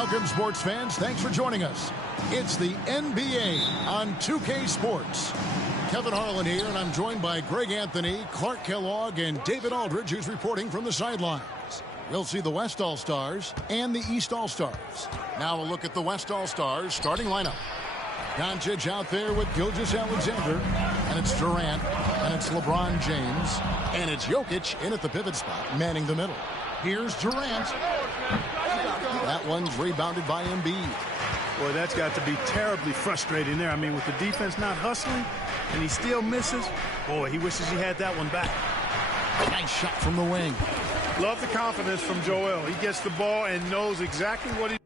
Welcome, sports fans. Thanks for joining us. It's the NBA on 2K Sports. Kevin Harlan here, and I'm joined by Greg Anthony, Clark Kellogg, and David Aldridge, who's reporting from the sidelines. We'll see the West All-Stars and the East All-Stars. Now a look at the West All-Stars starting lineup. Doncic out there with Gilgeous-Alexander, and it's Durant, and it's LeBron James, and it's Jokic in at the pivot spot, manning the middle. Here's Durant. That one's rebounded by Embiid. Boy, that's got to be terribly frustrating there. I mean, with the defense not hustling, and he still misses. Boy, he wishes he had that one back. Nice shot from the wing. Love the confidence from Joel. He gets the ball and knows exactly what he...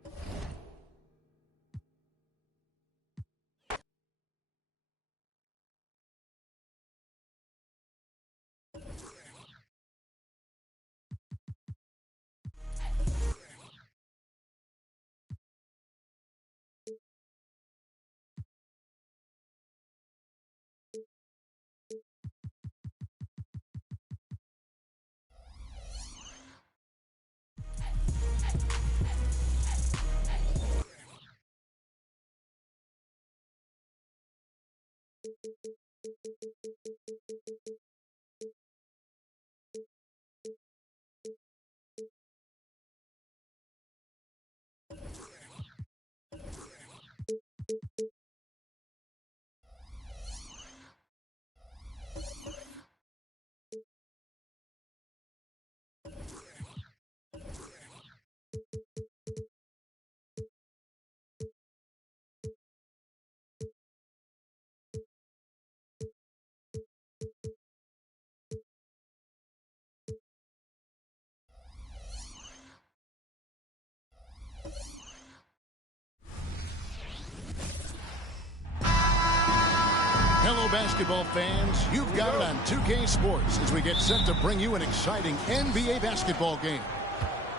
Hello, basketball fans. You've got it on 2K Sports as we get set to bring you an exciting NBA basketball game.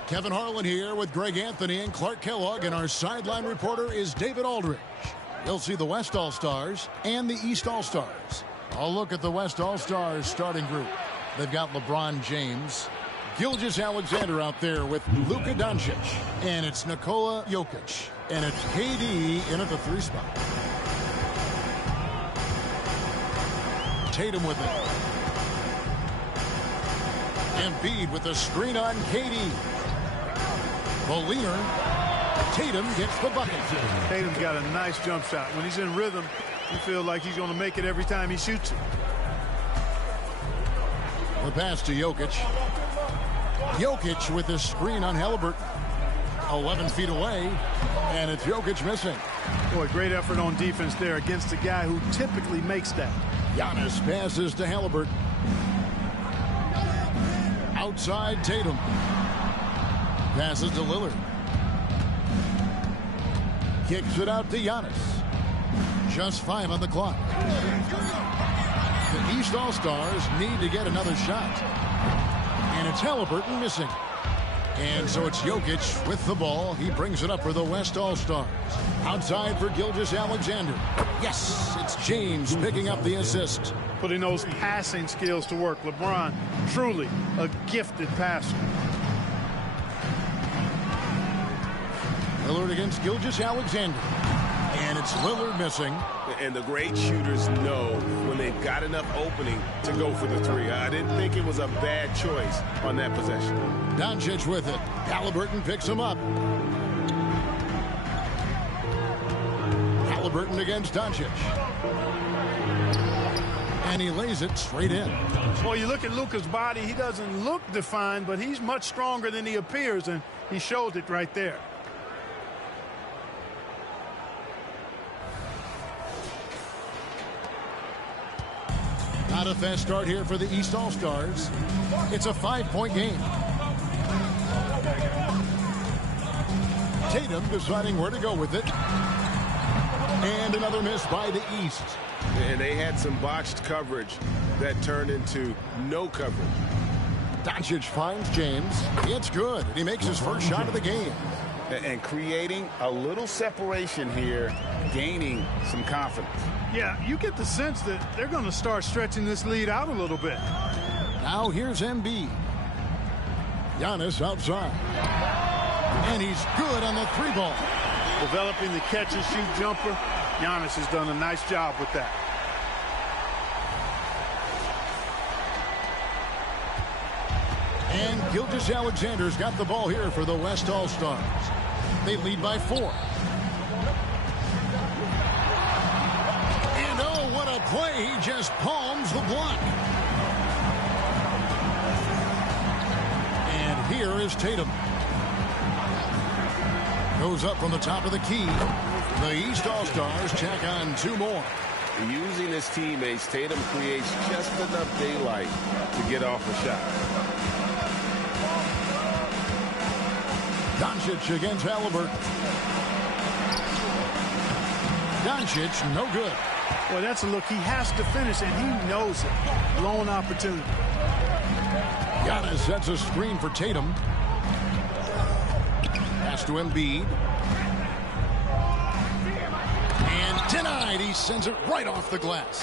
Kevin Harlan here with Greg Anthony and Clark Kellogg, and our sideline reporter is David Aldridge. You'll see the West All-Stars and the East All-Stars. I'll look at the West All-Stars starting group. They've got LeBron James, Gilgeous-Alexander out there with Luka Doncic, and it's Nikola Jokic, and it's KD in at the 3 spot. Tatum with it. Embiid with the screen on KD. The leaner. Tatum gets the bucket. Tatum's got a nice jump shot. When he's in rhythm, you feel like he's going to make it every time he shoots it. The pass to Jokic. Jokic with the screen on Halliburton. 11 feet away, and it's Jokic missing. Boy, great effort on defense there against a guy who typically makes that. Giannis passes to Halliburton. Outside Tatum. Passes to Lillard. Kicks it out to Giannis. Just 5 on the clock. The East All-Stars need to get another shot. And it's Halliburton missing. And so it's Jokic with the ball. He brings it up for the West All-Stars. Outside for Gilgeous-Alexander. Yes, it's James picking up the assist. Putting those passing skills to work. LeBron, truly a gifted passer. Lillard against Gilgeous-Alexander. And it's Lillard missing. And the great shooters know when they've got enough opening to go for the 3. I didn't think it was a bad choice on that possession. Doncic with it. Halliburton picks him up. Halliburton against Doncic. And he lays it straight in. Well, you look at Luka's body, he doesn't look defined, but he's much stronger than he appears, and he showed it right there. Not a fast start here for the East All-Stars. It's a 5-point game. Tatum deciding where to go with it. And another miss by the East. And they had some botched coverage that turned into no coverage. Doncic finds James. It's good. And he makes his first shot of the game. And creating a little separation here, gaining some confidence. Yeah, you get the sense that they're going to start stretching this lead out a little bit. Now here's Embiid. Giannis outside. And he's good on the three ball. Developing the catch-and-shoot jumper. Giannis has done a nice job with that. And Gilgeous-Alexander's got the ball here for the West All-Stars. They lead by 4. And oh, what a play. He just palms the block. And here is Tatum. Goes up from the top of the key. The East All-Stars check on 2 more. Using his teammates, Tatum creates just enough daylight to get off a shot. Doncic against Halliburton. Doncic, no good. Well, that's a look he has to finish, and he knows it. Lone opportunity. Giannis sets a screen for Tatum. Pass to Embiid. And denied. He sends it right off the glass.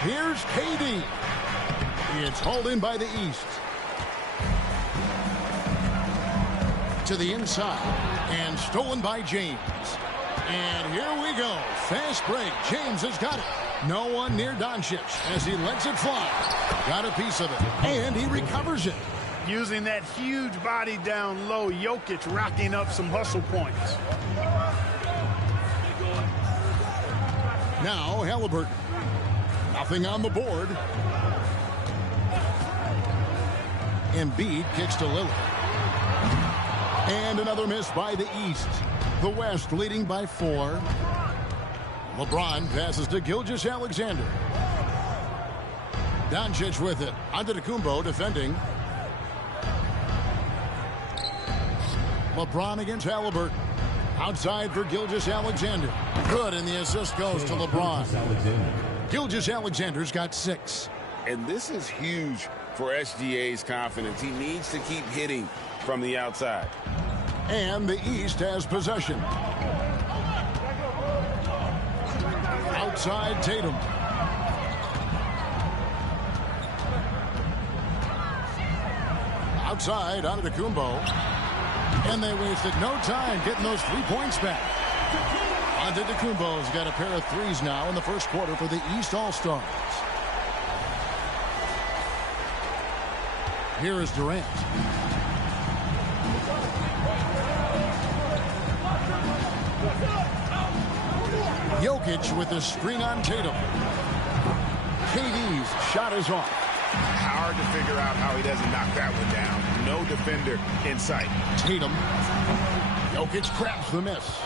Here's KD. It's hauled in by the East. To the inside. And stolen by James. And here we go. Fast break. James has got it. No one near Doncic as he lets it fly. Got a piece of it. And he recovers it. Using that huge body down low, Jokic racking up some hustle points. Now Halliburton. Nothing on the board. Embiid kicks to Lillard. And another miss by the East. The West leading by 4. LeBron passes to Gilgeous-Alexander. Doncic with it. Antetokounmpo defending. LeBron against Halliburton. Outside for Gilgeous-Alexander. Good, and the assist goes to LeBron. Gilgeous-Alexander's got 6. And this is huge for SGA's confidence. He needs to keep hitting from the outside. And the East has possession. Outside Tatum. Outside Antetokounmpo. And they wasted no time getting those 3 points back. Antetokounmpo's got a pair of threes now in the first quarter for the East All-Stars. Here is Durant. Jokic with the screen on Tatum. KD's shot is off. Hard to figure out how he doesn't knock that one down. No defender in sight. Tatum. Jokic crabs the miss.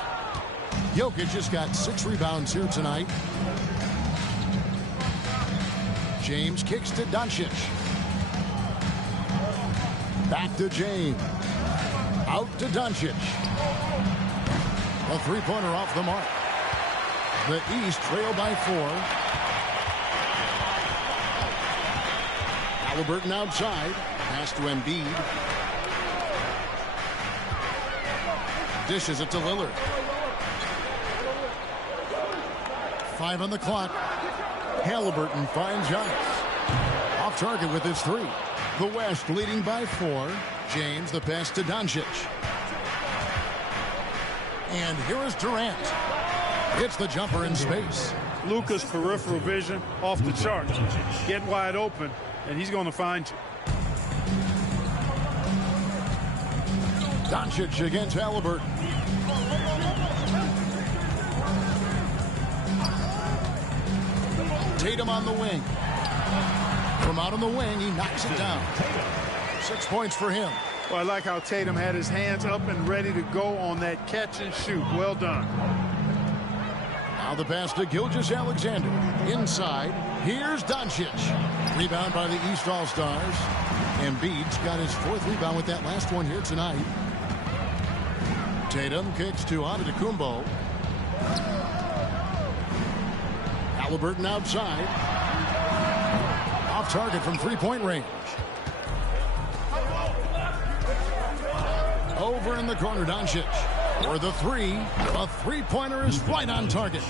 Jokic just got 6 rebounds here tonight. James kicks to Doncic. Back to James. Out to Doncic. A three-pointer off the mark. The East trail by 4. Halliburton outside. Pass to Embiid. Dishes it to Lillard. 5 on the clock. Halliburton finds Giannis. Off target with his 3. The West leading by 4. James the pass to Doncic. And here is Durant. Hits the jumper in space. Luka's peripheral vision off the charts. Get wide open, and he's going to find you. Doncic against Halliburton. Tatum on the wing. From out on the wing, he knocks it down. 6 points for him. Well, I like how Tatum had his hands up and ready to go on that catch and shoot. Well done. Now the pass to Gilgeous-Alexander. Inside, here's Doncic. Rebound by the East All-Stars. Embiid's got his 4th rebound with that last one here tonight. Tatum kicks to Antetokounmpo. Halliburton outside. Off target from 3-point range. Over in the corner, Doncic. For the 3. A 3-pointer is right on target.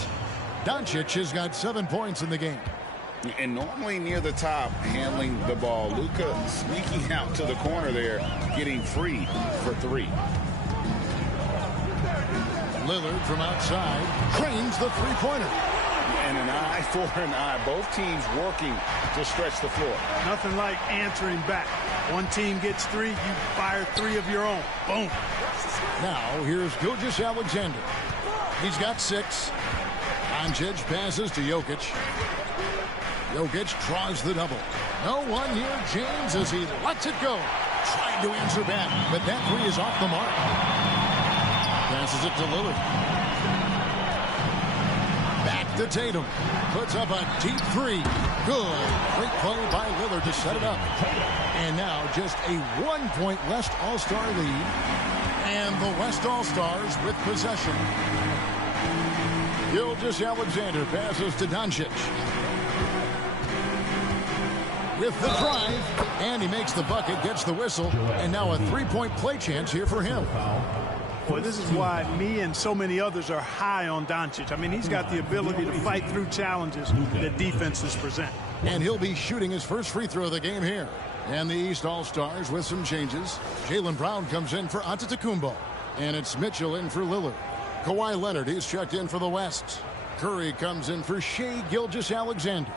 Doncic has got 7 points in the game. And normally near the top, handling the ball. Luka sneaking out to the corner there, getting free for three. Lillard from outside trains the three-pointer. And an eye for an eye. Both teams working to stretch the floor. Nothing like answering back. One team gets three, you fire three of your own. Boom. Now here's Gilgeous-Alexander. He's got 6. Doncic passes to Jokic. Jokic draws the double. No one near James as he lets it go. Trying to answer back, but that three is off the mark. Passes it to Lillard. Back to Tatum. Puts up a deep three. Good. Great play by Lillard to set it up. And now just a 1-point West All-Star lead. And the West All-Stars with possession. Gilgeous-Alexander passes to Doncic. With the drive, and he makes the bucket, gets the whistle, and now a three-point play chance here for him. Boy, this is why me and so many others are high on Doncic. I mean, he's got the ability to fight through challenges that defenses present. And he'll be shooting his first free throw of the game here. And the East All-Stars with some changes. Jaylen Brown comes in for Antetokounmpo. And it's Mitchell in for Lillard. Kawhi Leonard is checked in for the West. Curry comes in for Shai Gilgeous-Alexander.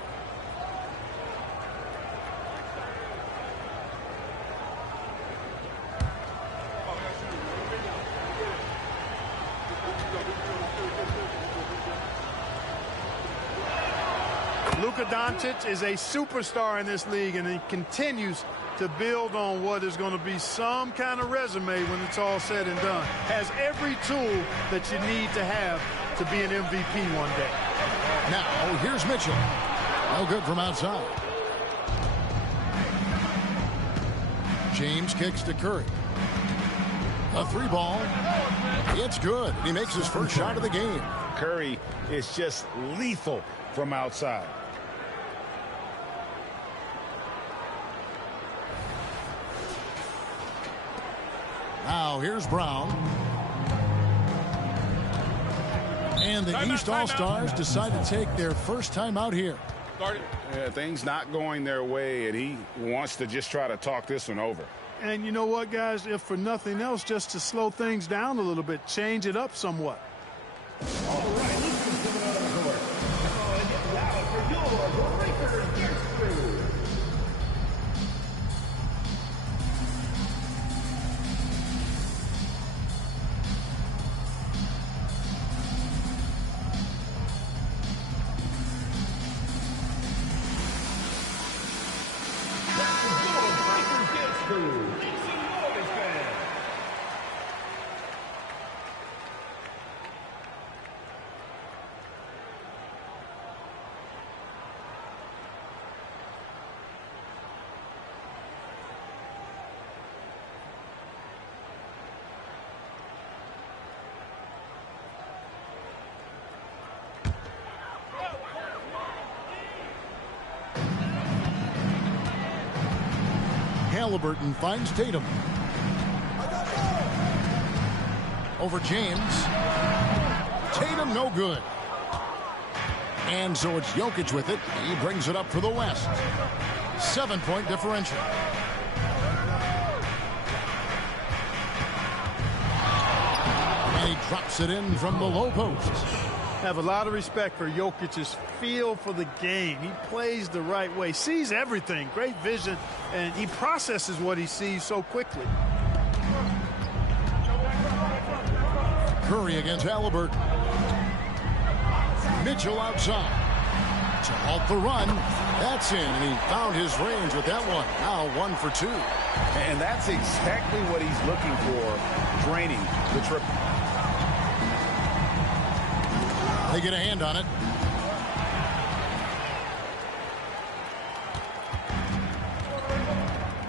Luka Doncic is a superstar in this league, and he continues to build on what is going to be some kind of resume when it's all said and done. Has every tool that you need to have to be an MVP one day. Now, here's Mitchell. No good from outside. James kicks to Curry. A three ball. It's good. He makes his first shot of the game. Curry is just lethal from outside. Now here's Brown. And the East All-Stars decide to take their first time out here. Yeah, things not going their way, and he wants to just try to talk this one over. And you know what, guys? If for nothing else, just to slow things down a little bit, change it up somewhat. All right, this is coming out of the court. Get loud for your breaker gets through. Halliburton finds Tatum. Over James. Tatum no good. And so it's Jokic with it. He brings it up for the West. 7-point differential. And he drops it in from the low post. Have a lot of respect for Jokic's feel for the game. He plays the right way, sees everything, great vision, and he processes what he sees so quickly. Curry against Halliburton. Mitchell outside. To halt the run. That's in, and he found his range with that one. Now 1 for 2. And that's exactly what he's looking for, draining the triple. They get a hand on it.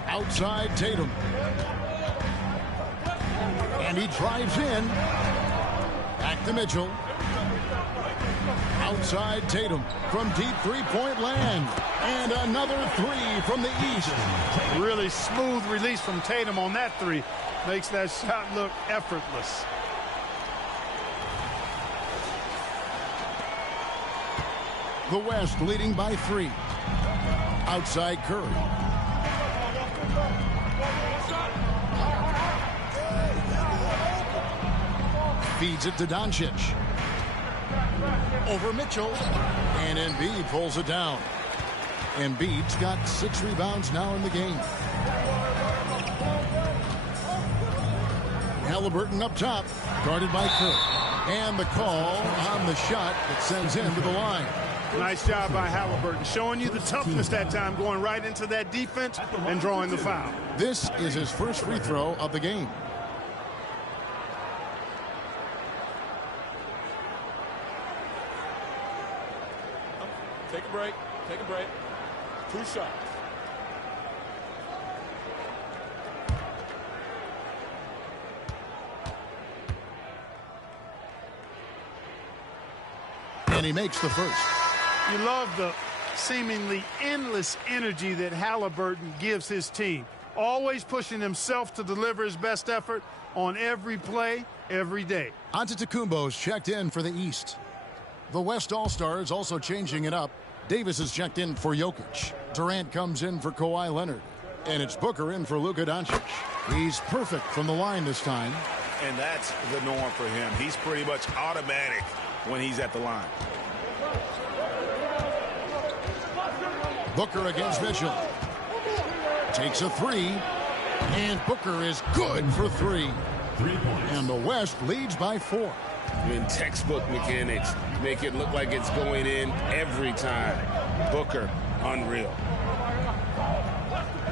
Outside Tatum. And he drives in. Back to Mitchell. Outside Tatum from deep three-point land. And another three from the East. Really smooth release from Tatum on that three. Makes that shot look effortless. The West leading by 3. Outside Curry. Feeds it to Doncic. Over Mitchell. And Embiid pulls it down. Embiid's got 6 rebounds now in the game. Halliburton up top, guarded by Curry. And the call on the shot that sends him to the line. Nice job by Halliburton, showing you the toughness that time, going right into that defense and drawing the foul. This is his first free throw of the game. Take a break. Take a break. 2 shots. And he makes the first. You love the seemingly endless energy that Halliburton gives his team. Always pushing himself to deliver his best effort on every play, every day. Antetokounmpo's checked in for the East. The West All-Stars also changing it up. Davis is checked in for Jokic. Durant comes in for Kawhi Leonard. And it's Booker in for Luka Doncic. He's perfect from the line this time. And that's the norm for him. He's pretty much automatic when he's at the line. Booker against Mitchell. Takes a 3. And Booker is good for 3. And the West leads by 4. In textbook mechanics, make it look like it's going in every time. Booker, unreal.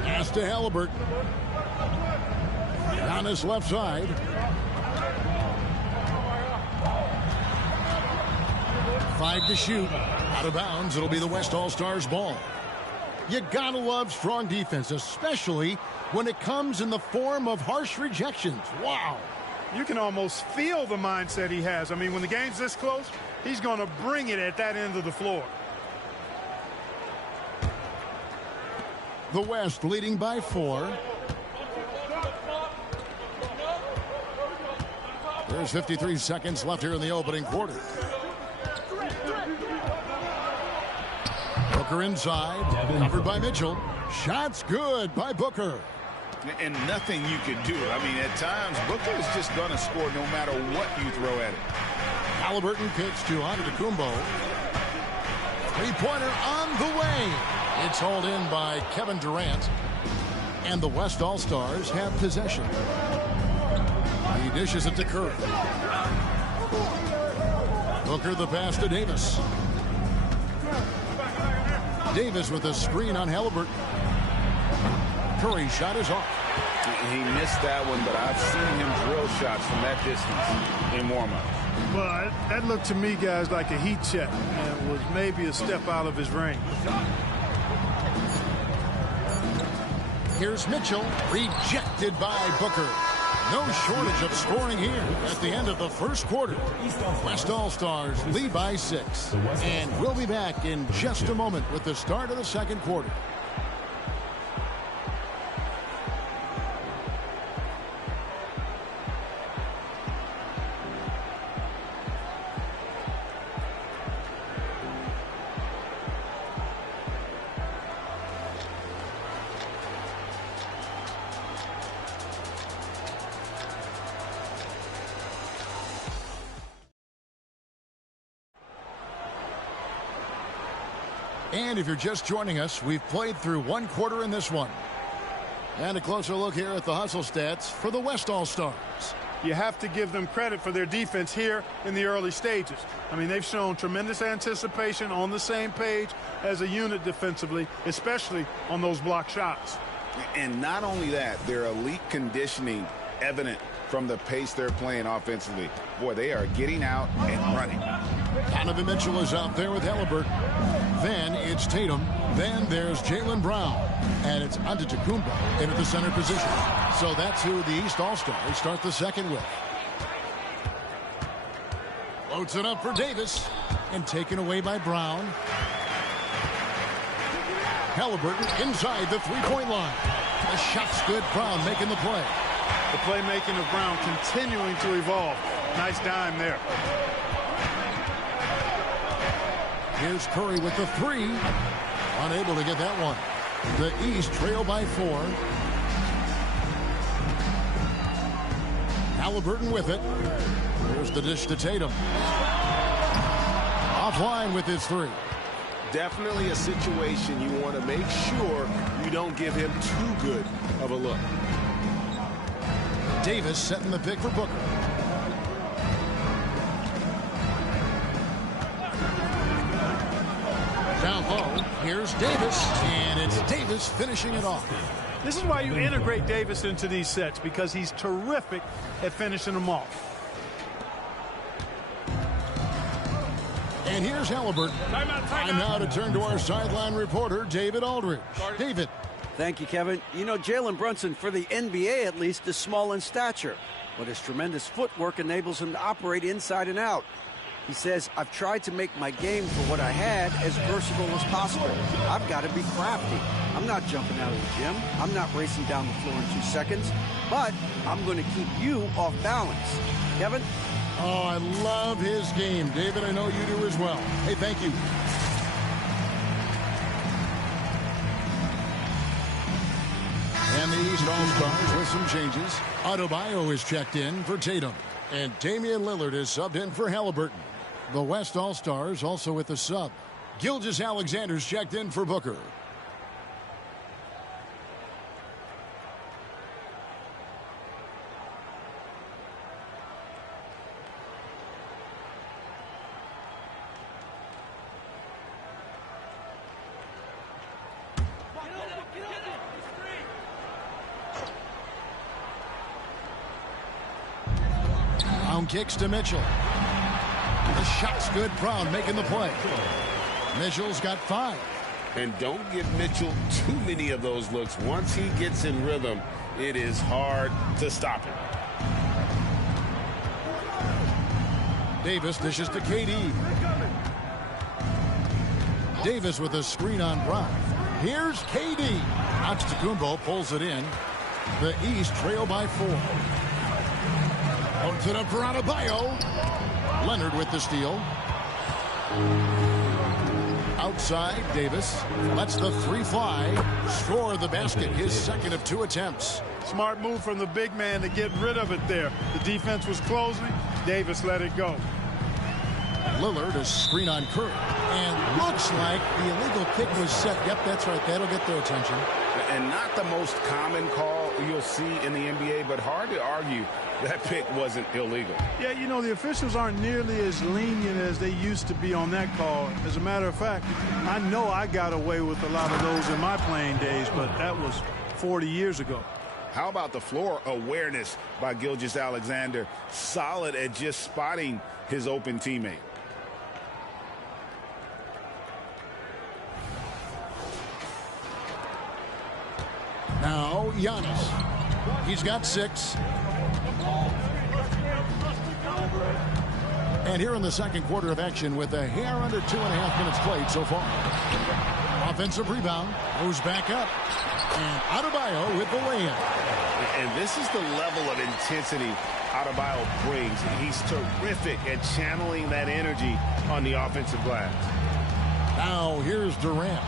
Pass to Halliburton. On his left side. Five to shoot. Out of bounds. It'll be the West All-Stars ball. You gotta love strong defense, especially when it comes in the form of harsh rejections. Wow. You can almost feel the mindset he has. I mean, when the game's this close, he's going to bring it at that end of the floor. The West leading by 4. There's 53 seconds left here in the opening quarter. Booker inside, covered by Mitchell. Shots good by Booker. And nothing you could do. I mean, at times, Booker is just going to score no matter what you throw at him. Halliburton kicks to Antetokounmpo. Three-pointer on the way. It's hauled in by Kevin Durant. And the West All-Stars have possession. He dishes it to Curry. Booker the pass to Davis. Davis with a screen on Halliburton. Curry's shot is off. He missed that one, but I've seen him drill shots from that distance in warm-up. But that looked to me, guys, like a heat check and was maybe a step out of his range. Here's Mitchell, rejected by Booker. No shortage of scoring here at the end of the first quarter. West All-Stars lead by 6. And we'll be back in just a moment with the start of the second quarter. And if you're just joining us, we've played through one quarter in this one. And a closer look here at the hustle stats for the West All-Stars. You have to give them credit for their defense here in the early stages. I mean, they've shown tremendous anticipation, on the same page as a unit defensively, especially on those block shots. And not only that, their elite conditioning evident from the pace they're playing offensively. Boy, they are getting out and running. Donovan Mitchell is out there with Halliburton. Then it's Tatum. Then there's Jaylen Brown. And it's Antetokounmpo in at the center position. So that's who the East All-Stars start the second with. Loads it up for Davis. And taken away by Brown. Halliburton inside the three-point line. The shot's good. Brown making the play. The playmaking of Brown continuing to evolve. Nice dime there. Here's Curry with the three. Unable to get that one. The East trail by 4. Halliburton with it. Here's the dish to Tatum. Offline with his three. Definitely a situation you want to make sure you don't give him too good of a look. Davis setting the pick for Booker. Down low, here's Davis, and it's Davis finishing it off. This is why you integrate Davis into these sets, because he's terrific at finishing them off. And here's Halliburton. Time now to turn to our sideline reporter, David Aldridge. David. Thank you, Kevin. You know, Jalen Brunson, for the NBA at least, is small in stature, but his tremendous footwork enables him to operate inside and out. He says, I've tried to make my game for what I had as versatile as possible. I've got to be crafty. I'm not jumping out of the gym. I'm not racing down the floor in 2 seconds, but I'm going to keep you off balance. Kevin? Oh, I love his game. David, I know you do as well. Hey, thank you. And the East All-Stars with some changes. Adebayo is checked in for Tatum. And Damian Lillard is subbed in for Halliburton. The West All-Stars also with the sub. Gilgeous-Alexander's checked in for Booker. Kicks to Mitchell. The shot's good. Brown making the play. Mitchell's got 5. And don't give Mitchell too many of those looks. Once he gets in rhythm, it is hard to stop him. Davis dishes to KD. Davis with a screen on Brown. Here's KD. Antetokounmpo pulls it in. The East trail by 4. Holds it up for Adebayo. Leonard with the steal. Outside, Davis lets the 3 fly. Score the basket, his second of 2 attempts. Smart move from the big man to get rid of it there. The defense was closing. Davis let it go. Lillard is screen on Curry. And looks like the illegal kick was set. Yep, that's right. That'll get their attention. And not the most common call you'll see in the NBA, but hard to argue that pick wasn't illegal. Yeah, you know, the officials aren't nearly as lenient as they used to be on that call. As a matter of fact, I know I got away with a lot of those in my playing days, but that was 40 years ago. How about the floor awareness by Gilgeous-Alexander? Solid at just spotting his open teammate. Now, Giannis. He's got 6. And here in the second quarter of action with a hair under 2.5 minutes played so far. Offensive rebound. Goes back up. And Adebayo with the lay-in. And this is the level of intensity Adebayo brings. He's terrific at channeling that energy on the offensive glass. Now, here's Durant.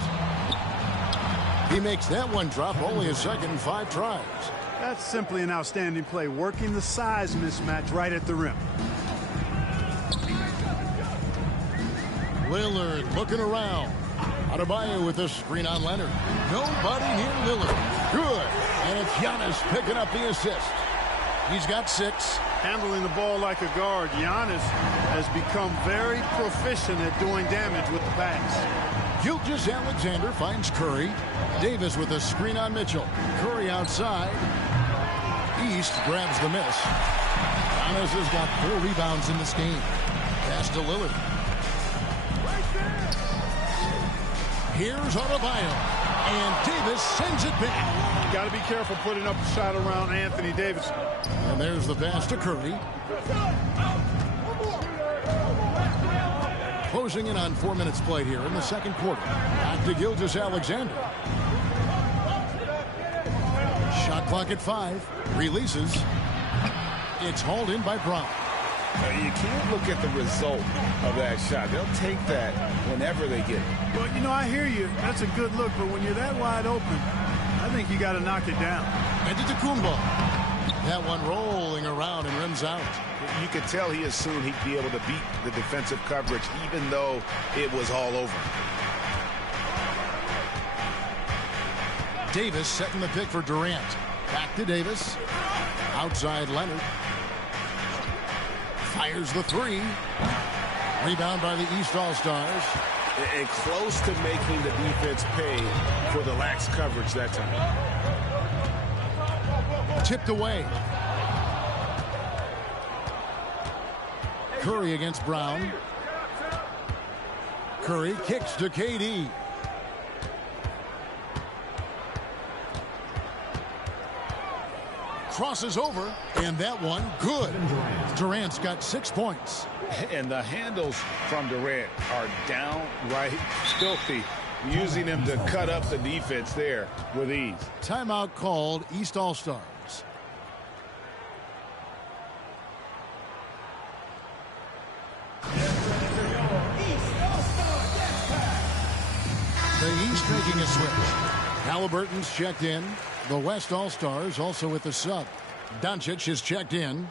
He makes that one drop, only a second, 5 tries. That's simply an outstanding play, working the size mismatch right at the rim. Lillard looking around. Adebayo with the screen on Leonard. Nobody near Lillard. Good. And it's Giannis picking up the assist. He's got 6. Handling the ball like a guard, Giannis has become very proficient at doing damage with the pass. Gilgeous-Alexander finds Curry. Davis with a screen on Mitchell. Curry outside. East grabs the miss. Giannis has got 4 rebounds in this game. Pass to Lillard. Here's Adebayo. And Davis sends it back. Got to be careful putting up a shot around Anthony Davis. And there's the pass to Curry. Closing in on 4 minutes played here in the second quarter. Back to Gilgeous-Alexander. Shot clock at 5. Releases. It's hauled in by Brown. You can't look at the result of that shot. They'll take that whenever they get it. Well, you know, I hear you. That's a good look, but when you're that wide open, I think you got to knock it down. Antetokounmpo. That one rolling around and rims out. You could tell he assumed he'd be able to beat the defensive coverage, even though it was all over. Davis setting the pick for Durant. Back to Davis. Outside Leonard. Fires the three. Rebound by the East All-Stars. And close to making the defense pay for the lax coverage that time. Tipped away. Curry against Brown. Curry kicks to KD. Crosses over, and that one good. Durant's got 6 points. And the handles from Durant are downright filthy, using him to cut up the defense there with ease. Timeout called, East All-Stars. The East making a switch. Halliburton's checked in. The West All-Stars also with the sub. Doncic is checked in.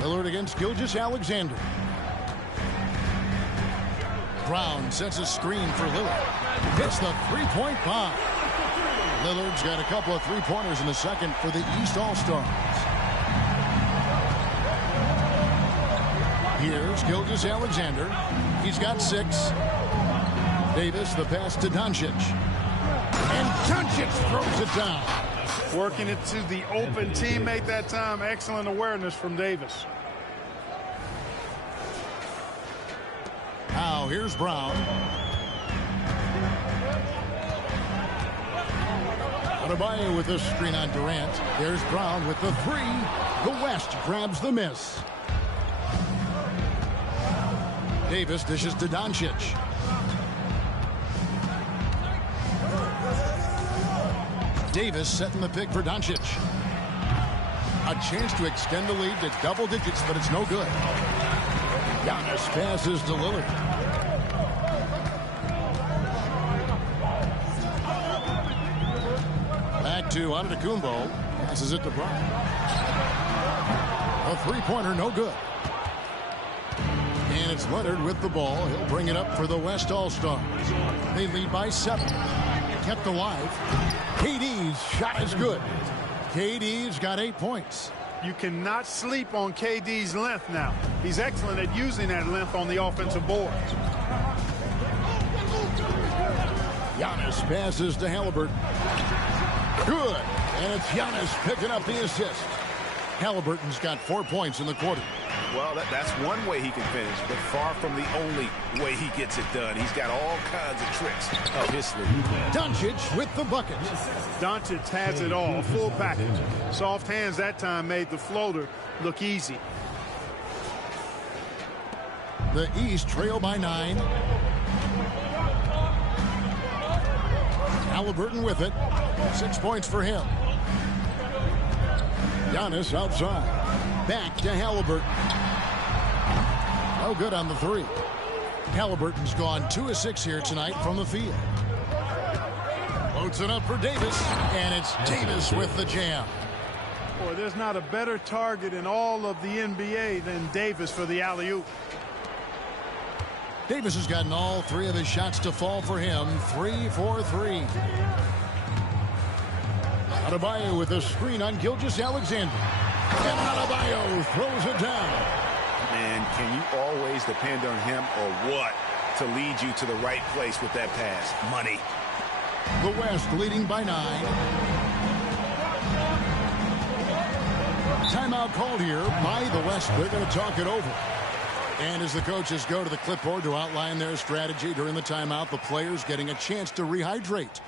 Lillard against Gilgeous-Alexander. Brown sets a screen for Lillard. Hits the three-point bomb. Lillard's got a couple of three-pointers in the second for the East All-Stars. Here's Gilgeous-Alexander. He's got 6. Davis, the pass to Doncic. And Doncic throws it down. Working it to the open teammate that time. Excellent awareness from Davis. Now here's Brown. Adebayo with this screen on Durant. There's Brown with the 3. The West grabs the miss. Davis dishes to Doncic. Davis setting the pick for Doncic. A chance to extend the lead to double digits, but it's no good. Giannis passes to Lillard. Back to Antetokounmpo. Passes it to Brown. A three-pointer, no good. And it's Leonard with the ball. He'll bring it up for the West All-Stars. They lead by 7. Kept alive. KD's shot is good. KD's got 8 points. You cannot sleep on KD's length now. He's excellent at using that length on the offensive board. Giannis passes to Halliburton. Good. And it's Giannis picking up the assist. Halliburton's got 4 points in the quarter. Well, that's one way he can finish, but far from the only way he gets it done. He's got all kinds of tricks up his sleeve. Doncic with the bucket. Doncic has it all, full package. Soft hands that time made the floater look easy. The East trail by 9. Halliburton with it. 6 points for him. Giannis outside. Back to Halliburton. No good on the 3. Halliburton's gone 2 of 6 here tonight from the field. Floats it up for Davis, and it's Davis with the jam. Boy, there's not a better target in all of the NBA than Davis for the alley-oop. Davis has gotten all 3 of his shots to fall for him. 3 for 3. Adebayo with a screen on Gilgeous-Alexander. And Adebayo throws it down. Man, can you always depend on him or what to lead you to the right place with that pass? Money. The West leading by 9. Timeout called here by the West. They're going to talk it over. And as the coaches go to the clipboard to outline their strategy during the timeout, the players getting a chance to rehydrate.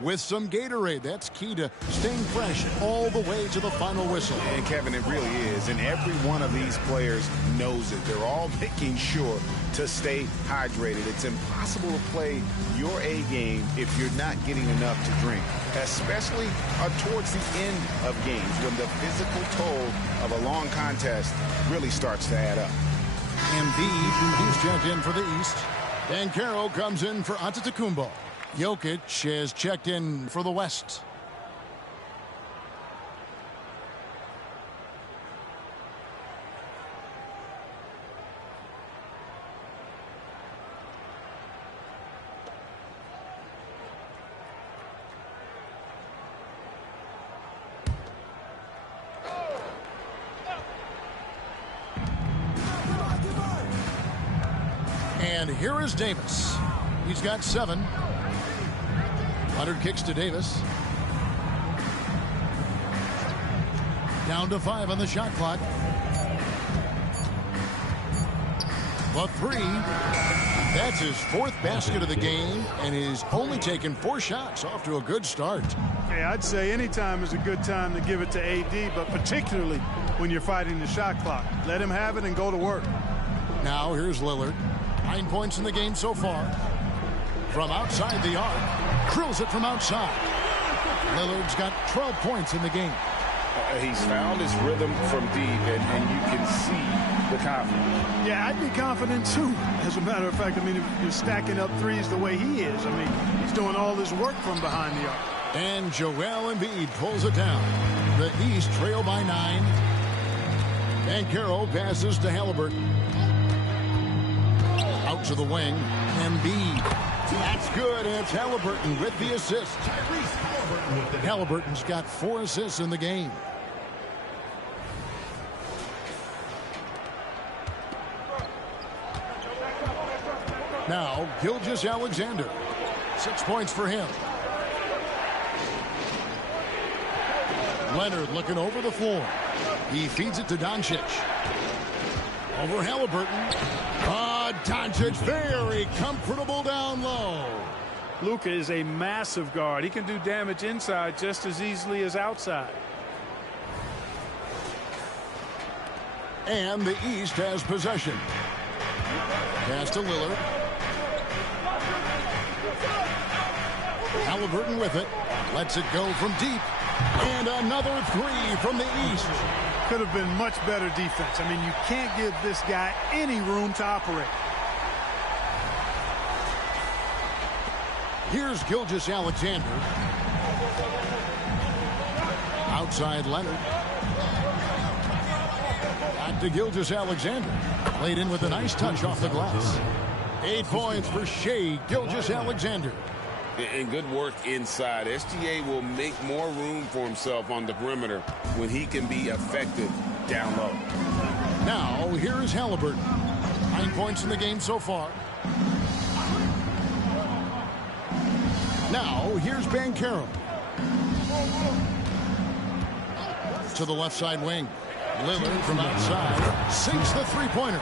with some Gatorade. That's key to staying fresh all the way to the final whistle. And Kevin, it really is. And every one of these players knows it. They're all making sure to stay hydrated. It's impossible to play your A game if you're not getting enough to drink, especially towards the end of games when the physical toll of a long contest really starts to add up. Embiid, he's checked in for the East. Banchero comes in for Antetokounmpo. Jokic has checked in for the West. And here is Davis. He's got 7. Leonard kicks to Davis. Down to 5 on the shot clock. The 3. That's his 4th basket of the game, and he's only taken 4 shots. Off to a good start. Hey, I'd say any time is a good time to give it to AD, but particularly when you're fighting the shot clock. Let him have it and go to work. Now here's Lillard. 9 points in the game so far. From outside the arc, drills it from outside. Lillard's got 12 points in the game. He's found his rhythm from deep, and you can see the confidence. Yeah, I'd be confident too. As a matter of fact, I mean, if you're stacking up threes the way he is, I mean, he's doing all this work from behind the arc. And Joel Embiid pulls it down. The East trail by 9. Banchero passes to Halliburton. Out to the wing. Embiid. That's good. And it's Halliburton with the assist. Halliburton's got 4 assists in the game. Now, Gilgeous-Alexander. 6 points for him. Leonard looking over the floor. He feeds it to Doncic. Over Halliburton. Doncic very comfortable down low. Luka is a massive guard. He can do damage inside just as easily as outside. And the East has possession. Pass to Lillard. Halliburton with it. Lets it go from deep. And another 3 from the East. Could have been much better defense. I mean, you can't give this guy any room to operate. Here's Gilgeous-Alexander. Outside Leonard. Back to Gilgeous-Alexander. Played in with a nice touch off the glass. 8 points for Shai Gilgeous-Alexander. And good work inside. SGA will make more room for himself on the perimeter when he can be effective down low. Now, here is Halliburton. 9 points in the game so far. Now, here's Banchero. To the left side wing. Lillard from outside sinks the three-pointer.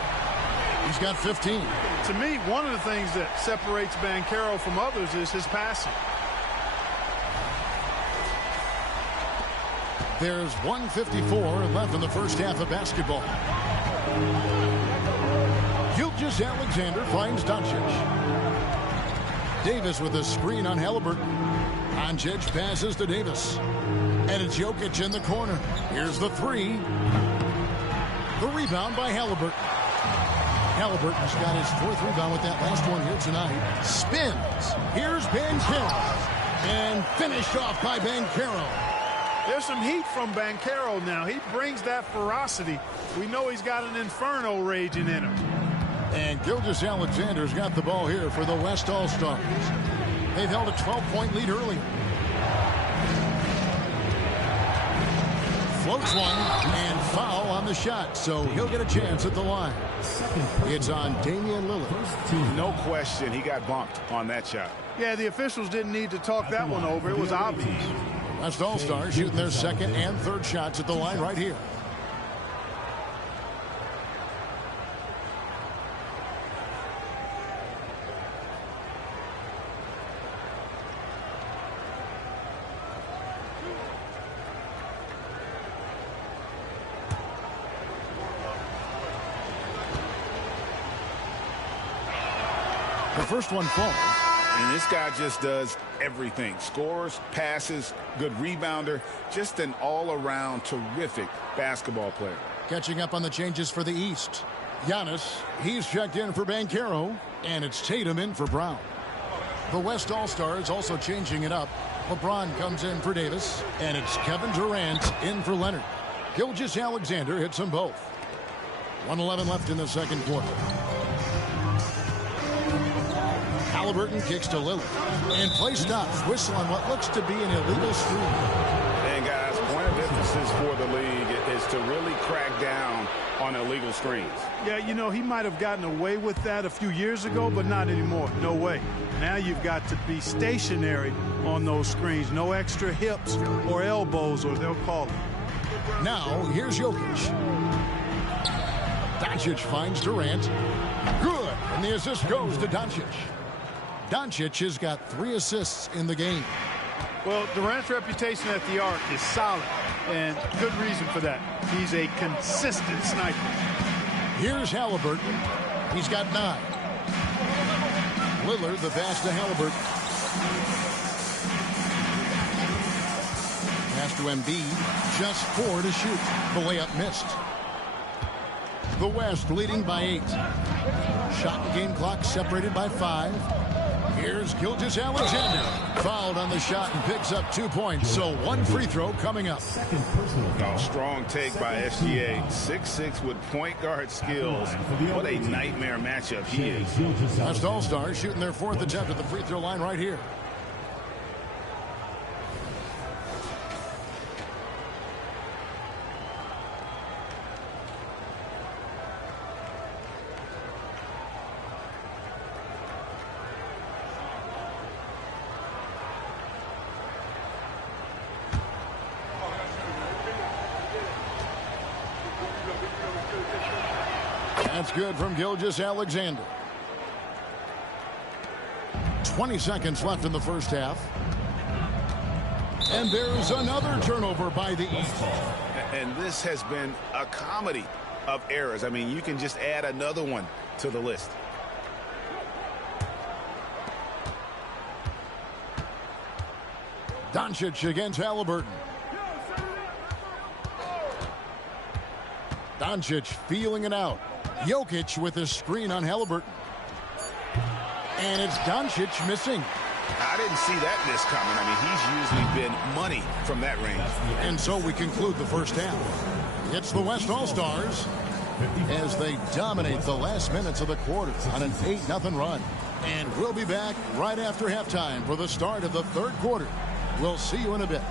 He's got 15. To me, one of the things that separates Banchero from others is his passing. There's 1:54 left in the first half of basketball. Gilgeous-Alexander finds Doncic. Davis with a screen on Halliburton. Doncic passes to Davis. And it's Jokic in the corner. Here's the 3. The rebound by Halliburton. Halliburton's got his 4th rebound with that last one here tonight. Spins. Here's Banchero. And finished off by Banchero. There's some heat from Banchero now. He brings that ferocity. We know he's got an inferno raging in him. And Gilgeous-Alexander's got the ball here for the West All-Stars. They've held a 12-point lead earlier. Floats one and foul on the shot, so he'll get a chance at the line. It's on Damian Lillard. No question, he got bumped on that shot. Yeah, the officials didn't need to talk that one over. It was obvious. West All-Stars shooting their 2nd and 3rd shots at the line right here. The first one falls. And this guy just does everything. Scores, passes, good rebounder. Just an all-around terrific basketball player. Catching up on the changes for the East. Giannis, he's checked in for Banchero, and it's Tatum in for Brown. The West All-Stars also changing it up. LeBron comes in for Davis, and it's Kevin Durant in for Leonard. Gilgeous-Alexander hits them both. 1:11 left in the second quarter. Halliburton kicks to Lillard, and play stops. Whistle on what looks to be an illegal screen. And guys, point of emphasis for the league is to really crack down on illegal screens. Yeah, you know, he might have gotten away with that a few years ago, but not anymore. No way. Now you've got to be stationary on those screens. No extra hips or elbows, or they'll call it. Now, here's Jokic. Doncic finds Durant. Good. And the assist goes to Doncic. Doncic has got 3 assists in the game. Well, Durant's reputation at the arc is solid, and good reason for that. He's a consistent sniper. Here's Halliburton. He's got 9. Lillard, the pass to Halliburton. Pass to Embiid. Just 4 to shoot. The layup missed. The West leading by 8. Shot and game clock separated by 5. Here's Gilgeous-Alexander. Fouled on the shot and picks up 2 points. So 1 free throw coming up. Strong take by SGA. 6'6" with point guard skills. What a nightmare matchup he is. West All-Stars shooting their 4th attempt at the free throw line right here. That's good from Gilgeous-Alexander. 20 seconds left in the first half. And there's another turnover by the East. And this has been a comedy of errors. I mean, you can just add another one to the list. Doncic against Halliburton. Doncic feeling it out. Jokic with his screen on Halliburton. And it's Doncic missing. I didn't see that miss coming. I mean, he's usually been money from that range. And so we conclude the first half. It's the West All-Stars as they dominate the last minutes of the quarter on an 8-0 run. And we'll be back right after halftime for the start of the third quarter. We'll see you in a bit.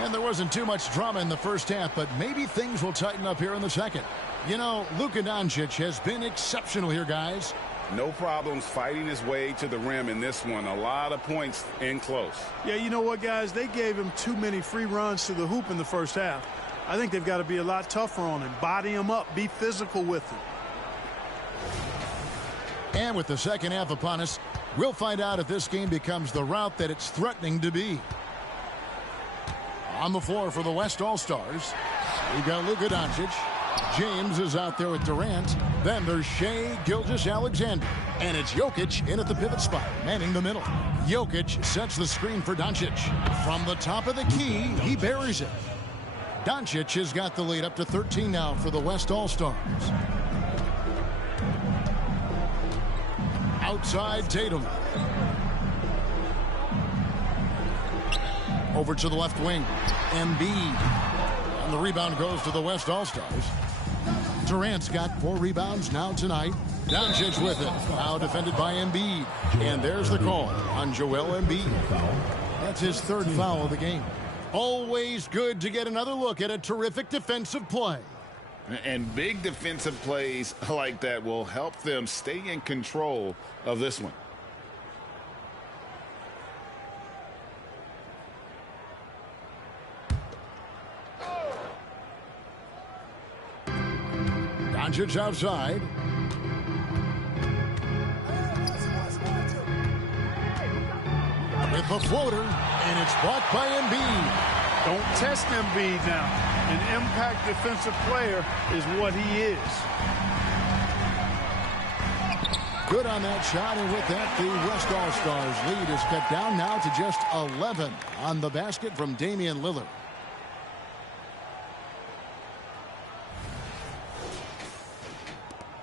And there wasn't too much drama in the first half, but maybe things will tighten up here in the second. You know, Luka Doncic has been exceptional here, guys. No problems fighting his way to the rim in this one. A lot of points in close. Yeah, you know what, guys? They gave him too many free runs to the hoop in the first half. I think they've got to be a lot tougher on him. Body him up. Be physical with him. And with the second half upon us, we'll find out if this game becomes the route that it's threatening to be. On the floor for the West All-Stars, we've got Luka Doncic. James is out there with Durant. Then there's Shai Gilgeous-Alexander. And it's Jokic in at the pivot spot, manning the middle. Jokic sets the screen for Doncic. From the top of the key, he buries it. Doncic has got the lead up to 13 now for the West All-Stars. Outside Tatum. Over to the left wing. Embiid. And the rebound goes to the West All-Stars. Durant's got 4 rebounds now tonight. Doncic with it. Now defended by Embiid. And there's the call on Joel Embiid. That's his 3rd foul of the game. Always good to get another look at a terrific defensive play. And big defensive plays like that will help them stay in control of this one. Doncic outside. With the floater, and it's blocked by Embiid. Don't test Embiid now. An impact defensive player is what he is. Good on that shot, and with that, the West All-Stars lead is cut down now to just 11 on the basket from Damian Lillard.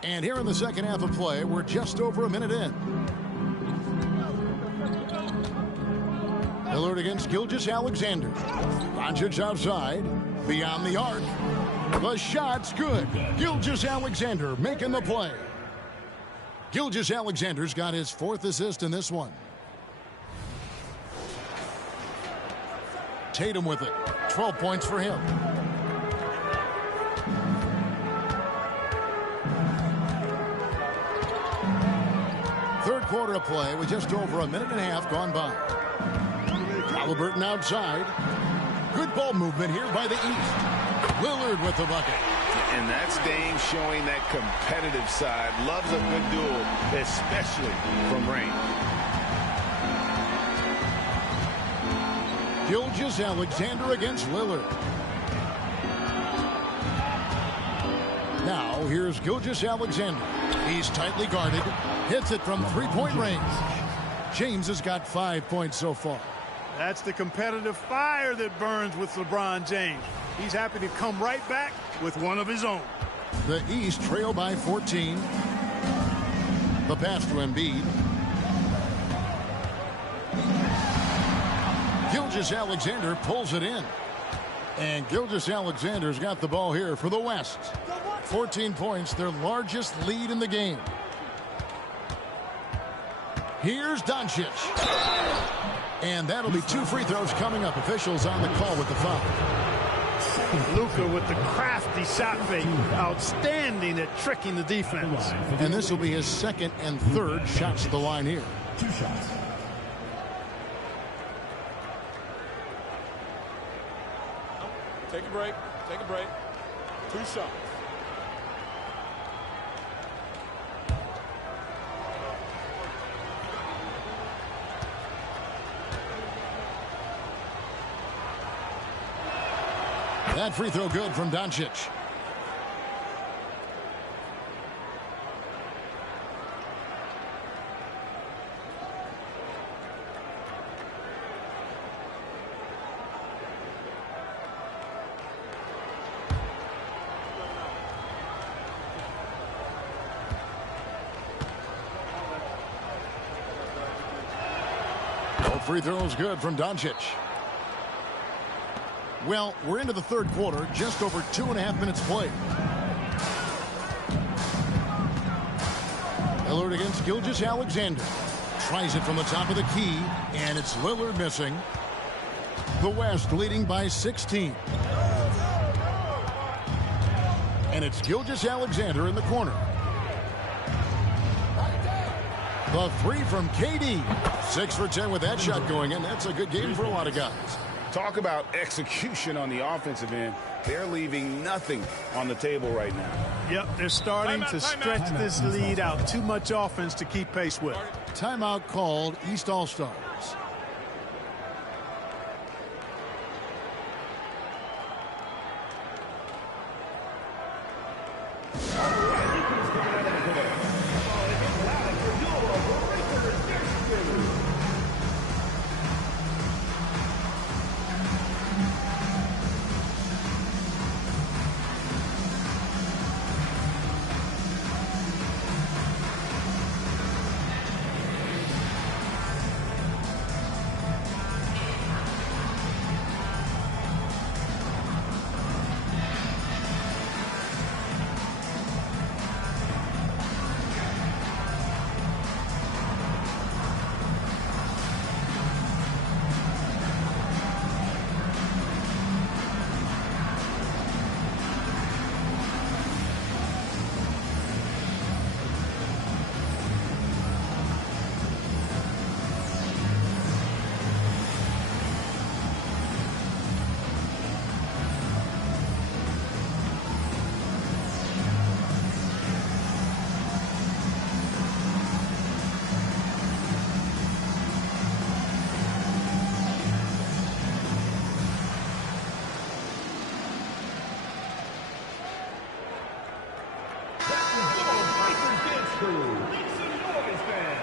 And here in the second half of play, we're just over a minute in. Lillard against Gilgeous-Alexander. Doncic outside, beyond the arc. The shot's good. Gilgeous-Alexander making the play. Gilgeous-Alexander's got his 4th assist in this one. Tatum with it. 12 points for him. Third quarter of play with just over a minute and a half gone by. Halliburton outside. Good ball movement here by the East. Lillard with the bucket. And that's Dame showing that competitive side. Loves a good duel, especially from range. Gilgeous-Alexander against Lillard. Now, here's Gilgeous-Alexander. He's tightly guarded. Hits it from 3-point range. James has got 5 points so far. That's the competitive fire that burns with LeBron James. He's happy to come right back with one of his own. The East trail by 14. The pass to Embiid. Gilgeous-Alexander pulls it in. And Gilgeous-Alexander's got the ball here for the West. 14 points, their largest lead in the game. Here's Doncic. And that'll be 2 free throws coming up. Officials on the call with the foul. Luka with the crafty shot fake. Outstanding at tricking the defense. And this will be his 2nd and 3rd shots at the line here. 2 shots. Take a break. Take a break. 2 shots. That free throw good from Doncic. Both free throws good from Doncic. Well, we're into the 3rd quarter, just over 2.5 minutes played. Lillard against Gilgeous-Alexander. Tries it from the top of the key, and it's Lillard missing. The West leading by 16. And it's Gilgeous-Alexander in the corner. The 3 from KD. 6 for 10 with that shot going in. That's a good game for a lot of guys. Talk about execution on the offensive end. They're leaving nothing on the table right now. Yep, they're starting to stretch this lead out. Too much offense to keep pace with. Timeout called, East All-Stars. Make some noise, fans.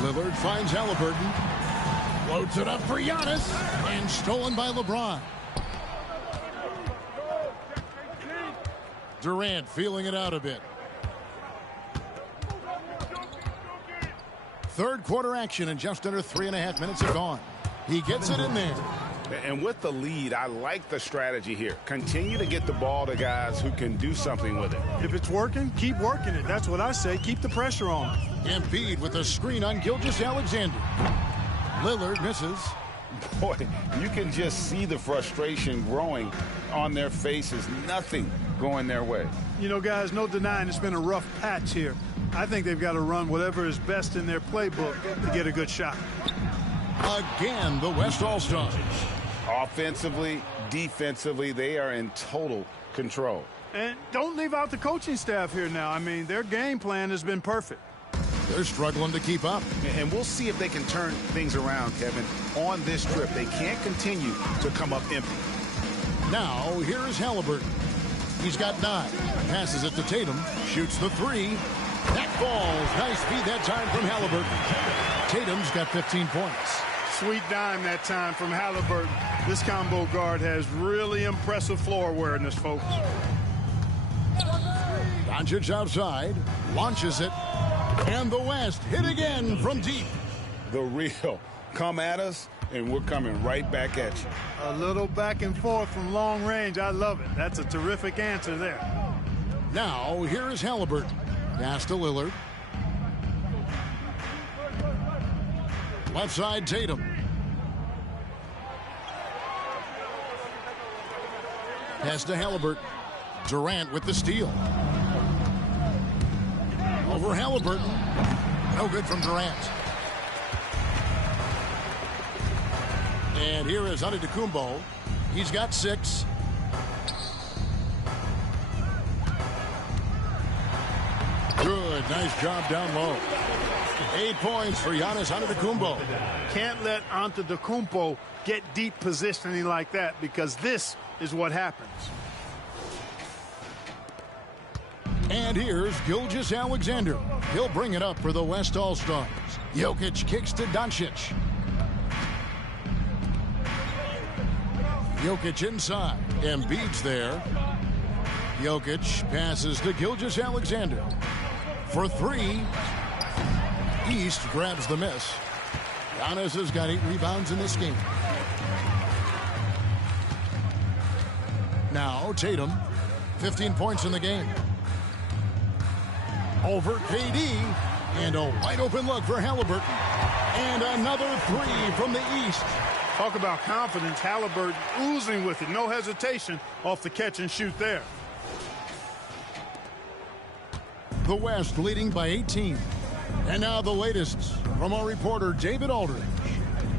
Lillard finds Halliburton. Floats it up for Giannis. And stolen by LeBron. Durant feeling it out a bit. Third quarter action and just under 3.5 minutes are gone. He gets it in there. And with the lead, I like the strategy here. Continue to get the ball to guys who can do something with it. If it's working, keep working it. That's what I say. Keep the pressure on. Embiid with a screen on Gilgeous-Alexander. Lillard misses. Boy, you can just see the frustration growing on their faces. Nothing going their way. You know, guys, no denying it's been a rough patch here. I think they've got to run whatever is best in their playbook to get a good shot. Again, the West All-Stars. Offensively, defensively, they are in total control. And don't leave out the coaching staff here now. I mean, their game plan has been perfect. They're struggling to keep up. And we'll see if they can turn things around, Kevin, on this trip. They can't continue to come up empty. Now, here is Halliburton. He's got 9. Passes it to Tatum. Shoots the 3. That falls. Nice feed that time from Halliburton. Tatum's got 15 points. Sweet dime that time from Halliburton. This combo guard has really impressive floor awareness, folks. Doncic outside. Launches it. And the West hit again from deep. The real. Come at us, and we're coming right back at you. A little back and forth from long range. I love it. That's a terrific answer there. Now, here is Halliburton. Pass to Lillard. Left side, Tatum. Pass to Halliburton. Durant with the steal. Over Halliburton. No good from Durant. And here is Antetokounmpo. He's got 6. Good. Nice job down low. 8 points for Giannis Antetokounmpo. Can't let Antetokounmpo get deep positioning like that, because this is what happens. And here's Gilgeous-Alexander. He'll bring it up for the West All-Stars. Jokic kicks to Doncic. Jokic inside. Embiid's there. Jokic passes to Gilgeous-Alexander. For 3. East grabs the miss. Giannis has got 8 rebounds in this game. Now Tatum, 15 points in the game. Over KD, and a wide open look for Halliburton. And another 3 from the East. Talk about confidence. Halliburton oozing with it. No hesitation off the catch and shoot there. The West leading by 18. And now the latest from our reporter, David Aldridge.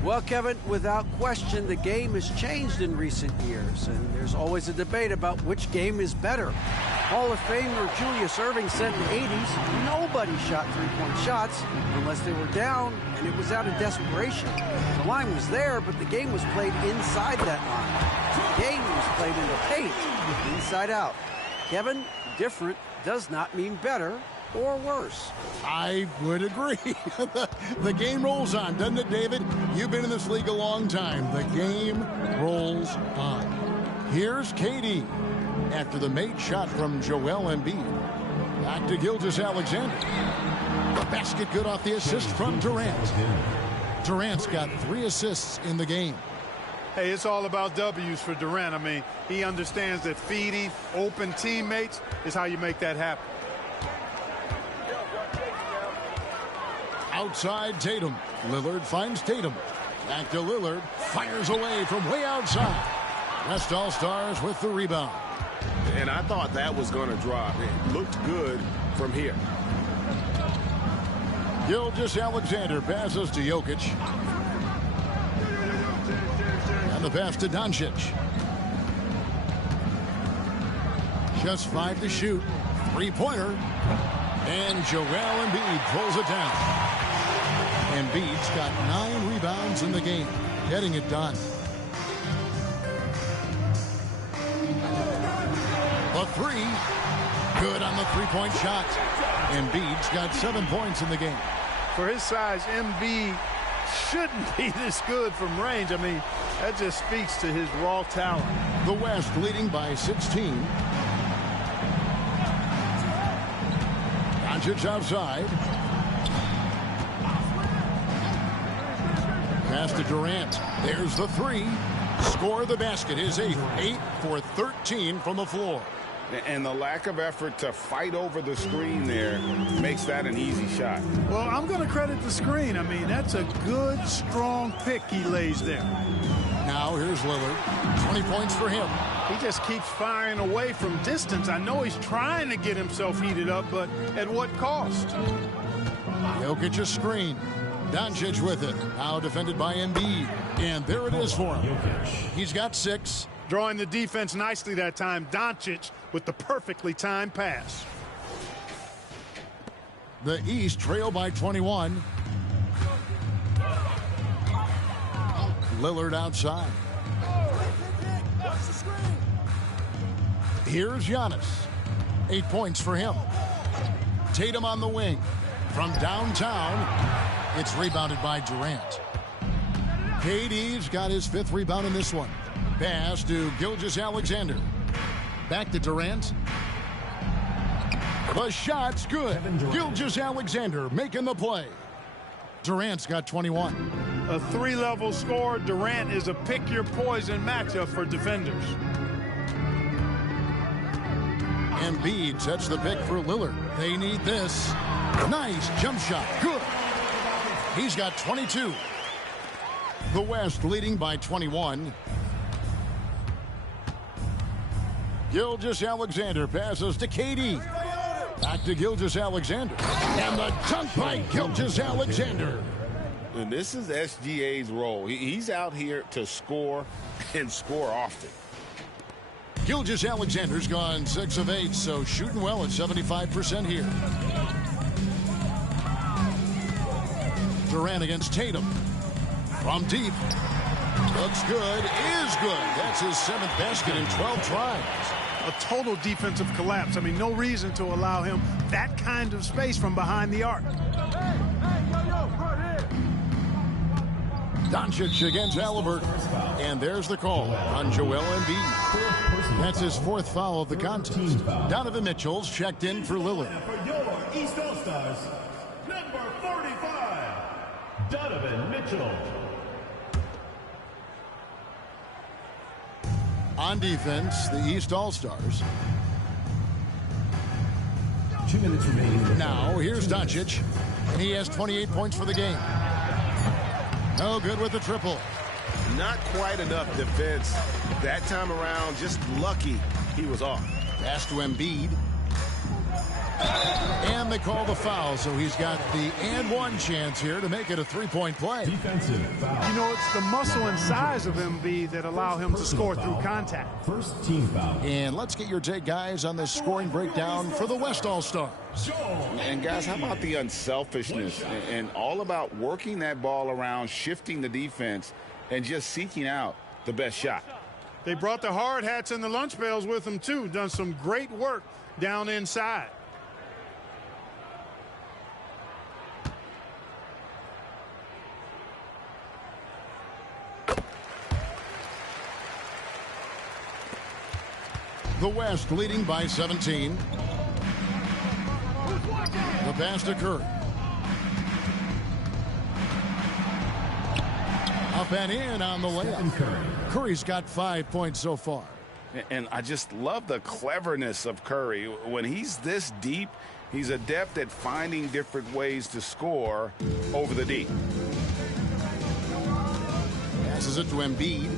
Well, Kevin, without question, the game has changed in recent years, and there's always a debate about which game is better. Hall of Famer Julius Erving said in the 80s, nobody shot three-point shots unless they were down, and it was out of desperation. The line was there, but the game was played inside that line. The game was played in the paint, inside out. Kevin, different does not mean better or worse. I would agree. The game rolls on, doesn't it, David? You've been in this league a long time. The game rolls on. Here's KD after the made shot from Joel Embiid. Back to Gilgeous-Alexander. The basket good off the assist from Durant. Durant's got 3 assists in the game. Hey, it's all about W's for Durant. I mean, he understands that feeding open teammates is how you make that happen. Outside Tatum. Lillard finds Tatum. Back to Lillard. Fires away from way outside. West All-Stars with the rebound. And And I thought that was going to drop. It looked good from here. Gilgeous-Alexander passes to Jokic. And the pass to Doncic. Just 5 to shoot. Three-pointer. And Joel Embiid pulls it down. Embiid's got 9 rebounds in the game, getting it done. The three. Good on the three-point shot. Embiid's got 7 points in the game. For his size, Embiid shouldn't be this good from range. I mean, that just speaks to his raw talent. The West leading by 16. Doncic outside. Pass to Durant. There's the three. Score the basket. His 8th. 8 for 13 from the floor. And the lack of effort to fight over the screen there makes that an easy shot. Well, I'm going to credit the screen. I mean, that's a good, strong pick he lays there. Now here's Lillard. 20 points for him. He just keeps firing away from distance. I know he's trying to get himself heated up, but at what cost? Jokic a screen. Doncic with it. Now defended by Embiid. And there it is for him. He's got 6. Drawing the defense nicely that time. Doncic with the perfectly timed pass. The East trail by 21. Lillard outside. Here's Giannis. 8 points for him. Tatum on the wing. From downtown, it's rebounded by Durant. KD's got his 5th rebound in this one. Pass to Gilgeous-Alexander. Back to Durant. The shot's good. Gilgeous-Alexander making the play. Durant's got 21. A 3-level scorer. Durant is a pick-your-poison matchup for defenders. Embiid sets the pick for Lillard. They need this. Nice jump shot. Good. He's got 22. The West leading by 21. Gilgeous-Alexander passes to KD. Back to Gilgeous-Alexander. And the dunk by Gilgeous-Alexander. And this is SGA's role. He's out here to score and score often. Gilgeous-Alexander's gone 6 of 8, so shooting well at 75% here. Durant against Tatum. From deep. Looks good. Is good. That's his 7th basket in 12 tries. A total defensive collapse. I mean, no reason to allow him that kind of space from behind the arc. Doncic against Halliburton. And there's the call on Joel Embiid. That's his 4th foul of the contest. Donovan Mitchell's checked in for Lillard. For your East All-Stars, number 45, Donovan Mitchell. On defense, the East All-Stars. 2 minutes remaining. Now, here's Doncic. And he has 28 points for the game. No good with the triple. Not quite enough defense that time around. Just lucky he was off. Pass to Embiid. And they call the foul, so he's got the and one chance here to make it a 3-point play. Defensive foul. You know, it's the muscle and size of Embiid that allow him to score through contact. First team foul. And let's get your take, guys, on this scoring breakdown for the West All-Stars. And guys, how about the unselfishness and all about working that ball around, shifting the defense, and just seeking out the best shot. They brought the hard hats and the lunch pails with them, too. Done some great work down inside. The West leading by 17. The pass to Curry. Up and in on the layup. Curry's got 5 points so far. And I just love the cleverness of Curry. When he's this deep, he's adept at finding different ways to score over the deep. Passes it to Embiid.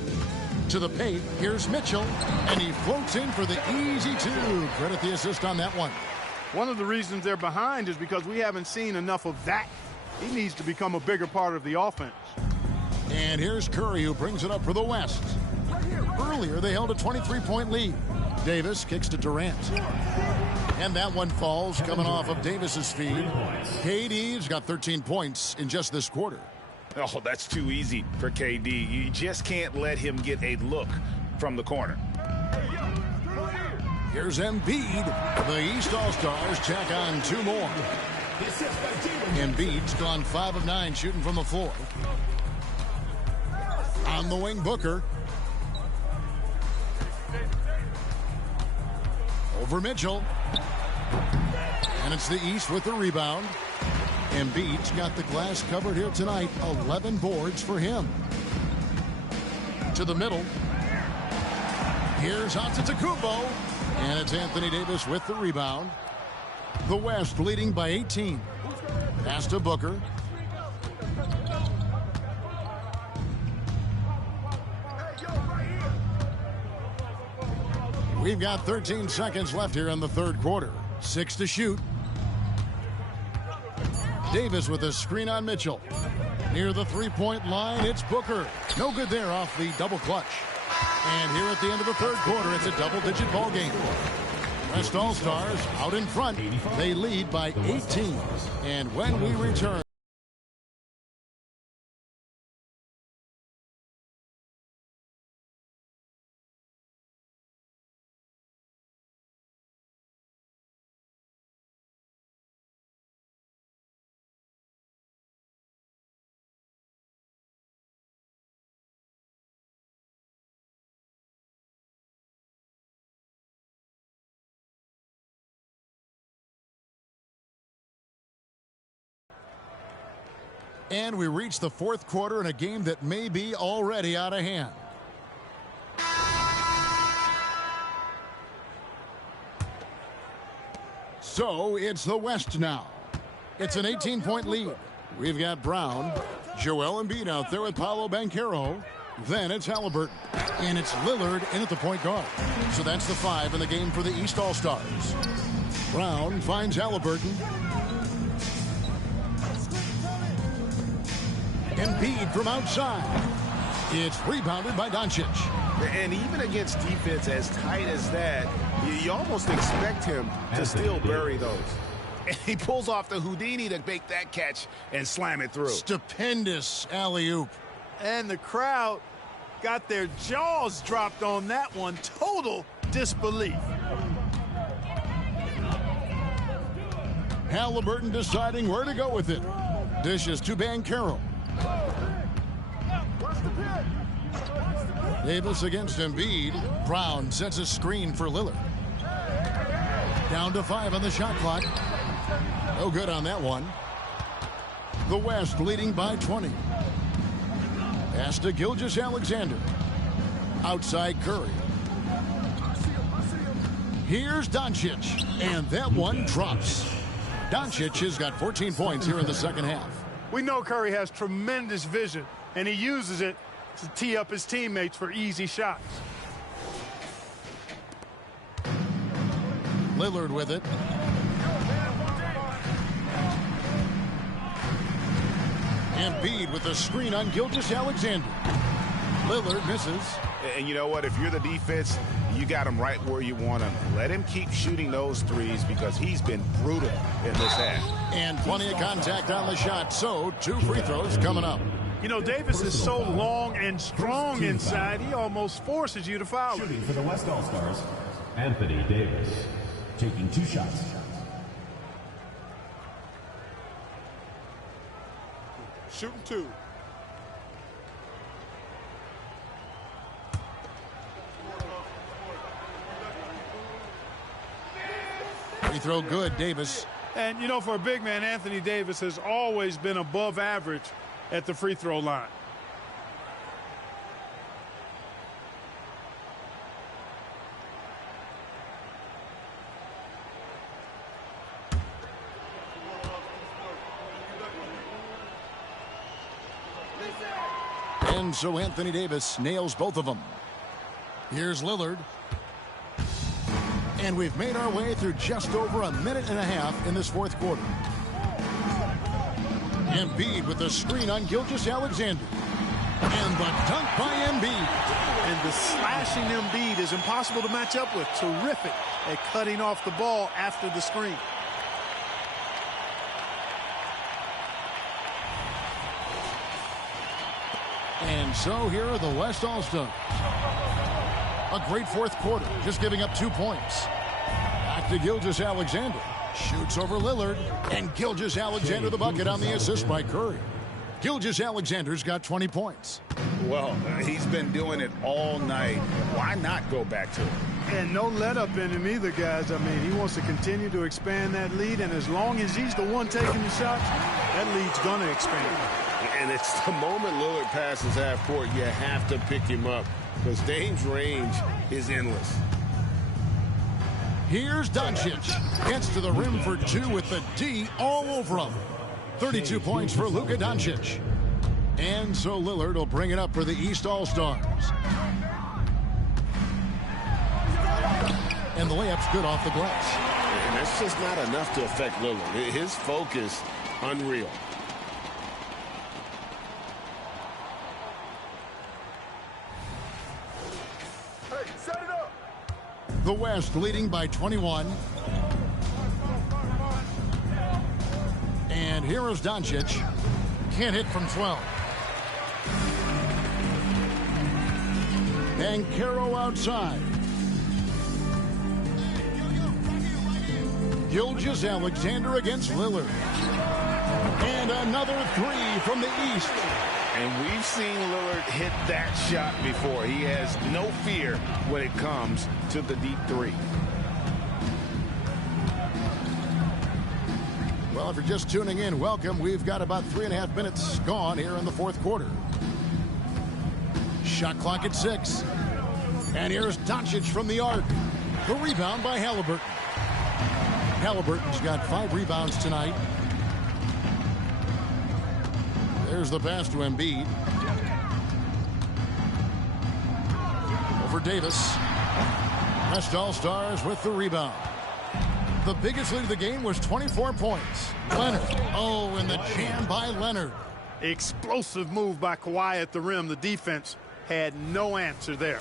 To the paint, here's Mitchell, and he floats in for the easy two. Credit the assist on that one. One of the reasons they're behind is because we haven't seen enough of that. He needs to become a bigger part of the offense. And here's Curry, who brings it up for the West. Earlier, they held a 23-point lead. Davis kicks to Durant. And that one falls coming off of Davis's feed. KD's got 13 points in just this quarter. Oh, that's too easy for KD. You just can't let him get a look from the corner. Here's Embiid. The East All-Stars tack on 2 more. Embiid's gone 5 of 9 shooting from the floor. On the wing, Booker. Over Mitchell. And it's the East with the rebound. Embiid's got the glass covered here tonight. 11 boards for him. To the middle. Here's Antetokounmpo. And it's Anthony Davis with the rebound. The West leading by 18. Pass to Booker. We've got 13 seconds left here in the third quarter. 6 to shoot. Davis with a screen on Mitchell. Near the three-point line, it's Booker. No good there off the double clutch. And here at the end of the third quarter, it's a double-digit ball game. West All-Stars out in front. They lead by 18. And when we return... And we reach the fourth quarter in a game that may be already out of hand. So it's the West now. It's an 18-point lead. We've got Brown, Joel Embiid out there with Paolo Banchero. Then it's Halliburton. And it's Lillard in at the point guard. So that's the 5 in the game for the East All-Stars. Brown finds Halliburton. Embiid from outside. It's rebounded by Doncic. And even against defense as tight as that, you almost expect him to still bury those. And he pulls off the Houdini to make that catch and slam it through. Stupendous alley-oop. And the crowd got their jaws dropped on that one. Total disbelief. Halliburton deciding where to go with it. Dishes to Banchero. Davis against Embiid. Brown sets a screen for Lillard. Down to 5 on the shot clock. No good on that one. The West leading by 20. Pass to Gilgeous-Alexander. Outside Curry. Here's Doncic. And that one drops. Doncic has got 14 points here in the second half. We know Curry has tremendous vision, and he uses it to tee up his teammates for easy shots. Lillard with it. Embiid with a screen on Gilgeous-Alexander. Lillard misses. And you know what? If you're the defense, you got him right where you want him. Let him keep shooting those threes because he's been brutal in this half. And plenty of contact on the shot. So 2 free throws coming up. You know, Davis is so long and strong inside, he almost forces you to foul him. Shooting for the West All-Stars, Anthony Davis, taking 2 shots. Shooting 2. Free throw good, Davis. And, you know, for a big man, Anthony Davis has always been above average at the free throw line. And so Anthony Davis nails both of them. Here's Lillard. And we've made our way through just over a minute and a half in this fourth quarter. Embiid with the screen on Gilgeous-Alexander. And the dunk by Embiid. And the slashing Embiid is impossible to match up with. Terrific at cutting off the ball after the screen. And so here are the West All-Stars. A great fourth quarter, just giving up 2 points. Back to Gilgeous-Alexander. Shoots over Lillard. And Gilgeous-Alexander the bucket on the assist by Curry. Gilgeous-Alexander's got 20 points. Well, he's been doing it all night. Why not go back to it? And no let up in him either, guys. I mean, he wants to continue to expand that lead, and as long as he's the one taking the shots, that lead's going to expand. And it's the moment Lillard passes half court, you have to pick him up because Dame's range is endless. Here's Doncic. Gets to the rim for 2 with the D all over him. 32 points for Luka Doncic. And so Lillard will bring it up for the East All-Stars. And the layup's good off the glass. And that's just not enough to affect Lillard. His focus, unreal. Hey, set it up. The West leading by 21. And here is Doncic. Can't hit from 12. And Caro outside. Gilgeous-Alexander against Lillard. And another 3 from the East. And we've seen Lillard hit that shot before. He has no fear when it comes to the deep 3. Well, if you're just tuning in, welcome. We've got about 3.5 minutes gone here in the fourth quarter. Shot clock at 6. And here's Doncic from the arc. The rebound by Halliburton. Halliburton's got 5 rebounds tonight. There's the pass to Embiid. Over Davis. West All-Stars with the rebound. The biggest lead of the game was 24 points. Leonard. Oh, and the jam by Leonard. Explosive move by Kawhi at the rim. The defense had no answer there.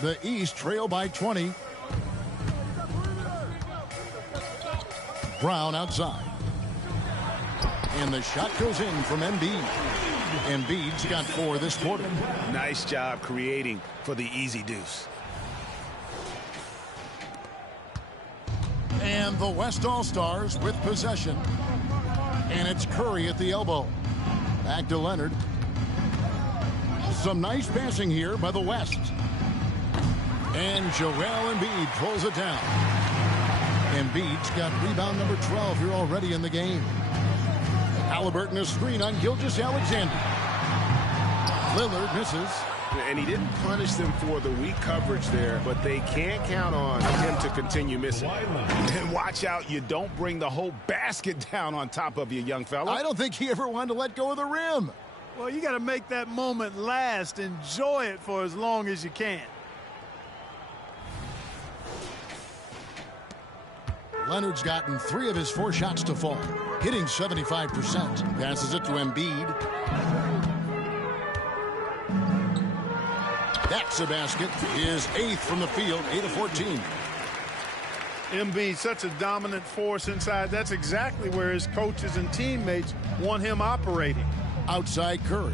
The East trail by 20. Brown outside. And the shot goes in from Embiid. Embiid's got 4 this quarter. Nice job creating for the easy deuce. And the West All-Stars with possession. And it's Curry at the elbow. Back to Leonard. Some nice passing here by the West. And Joel Embiid pulls it down. Embiid's got rebound number 12 here already in the game. Halliburton a screen on Gilgeous-Alexander. Lillard misses. And he didn't punish them for the weak coverage there, but they can't count on him to continue missing. And watch out, you don't bring the whole basket down on top of you, young fella. I don't think he ever wanted to let go of the rim. Well, you got to make that moment last. Enjoy it for as long as you can. Leonard's gotten 3 of his 4 shots to fall, hitting 75%. Passes it to Embiid. That's a basket. His 8th from the field, 8 of 14. Embiid, such a dominant force inside. That's exactly where his coaches and teammates want him operating. Outside Curry.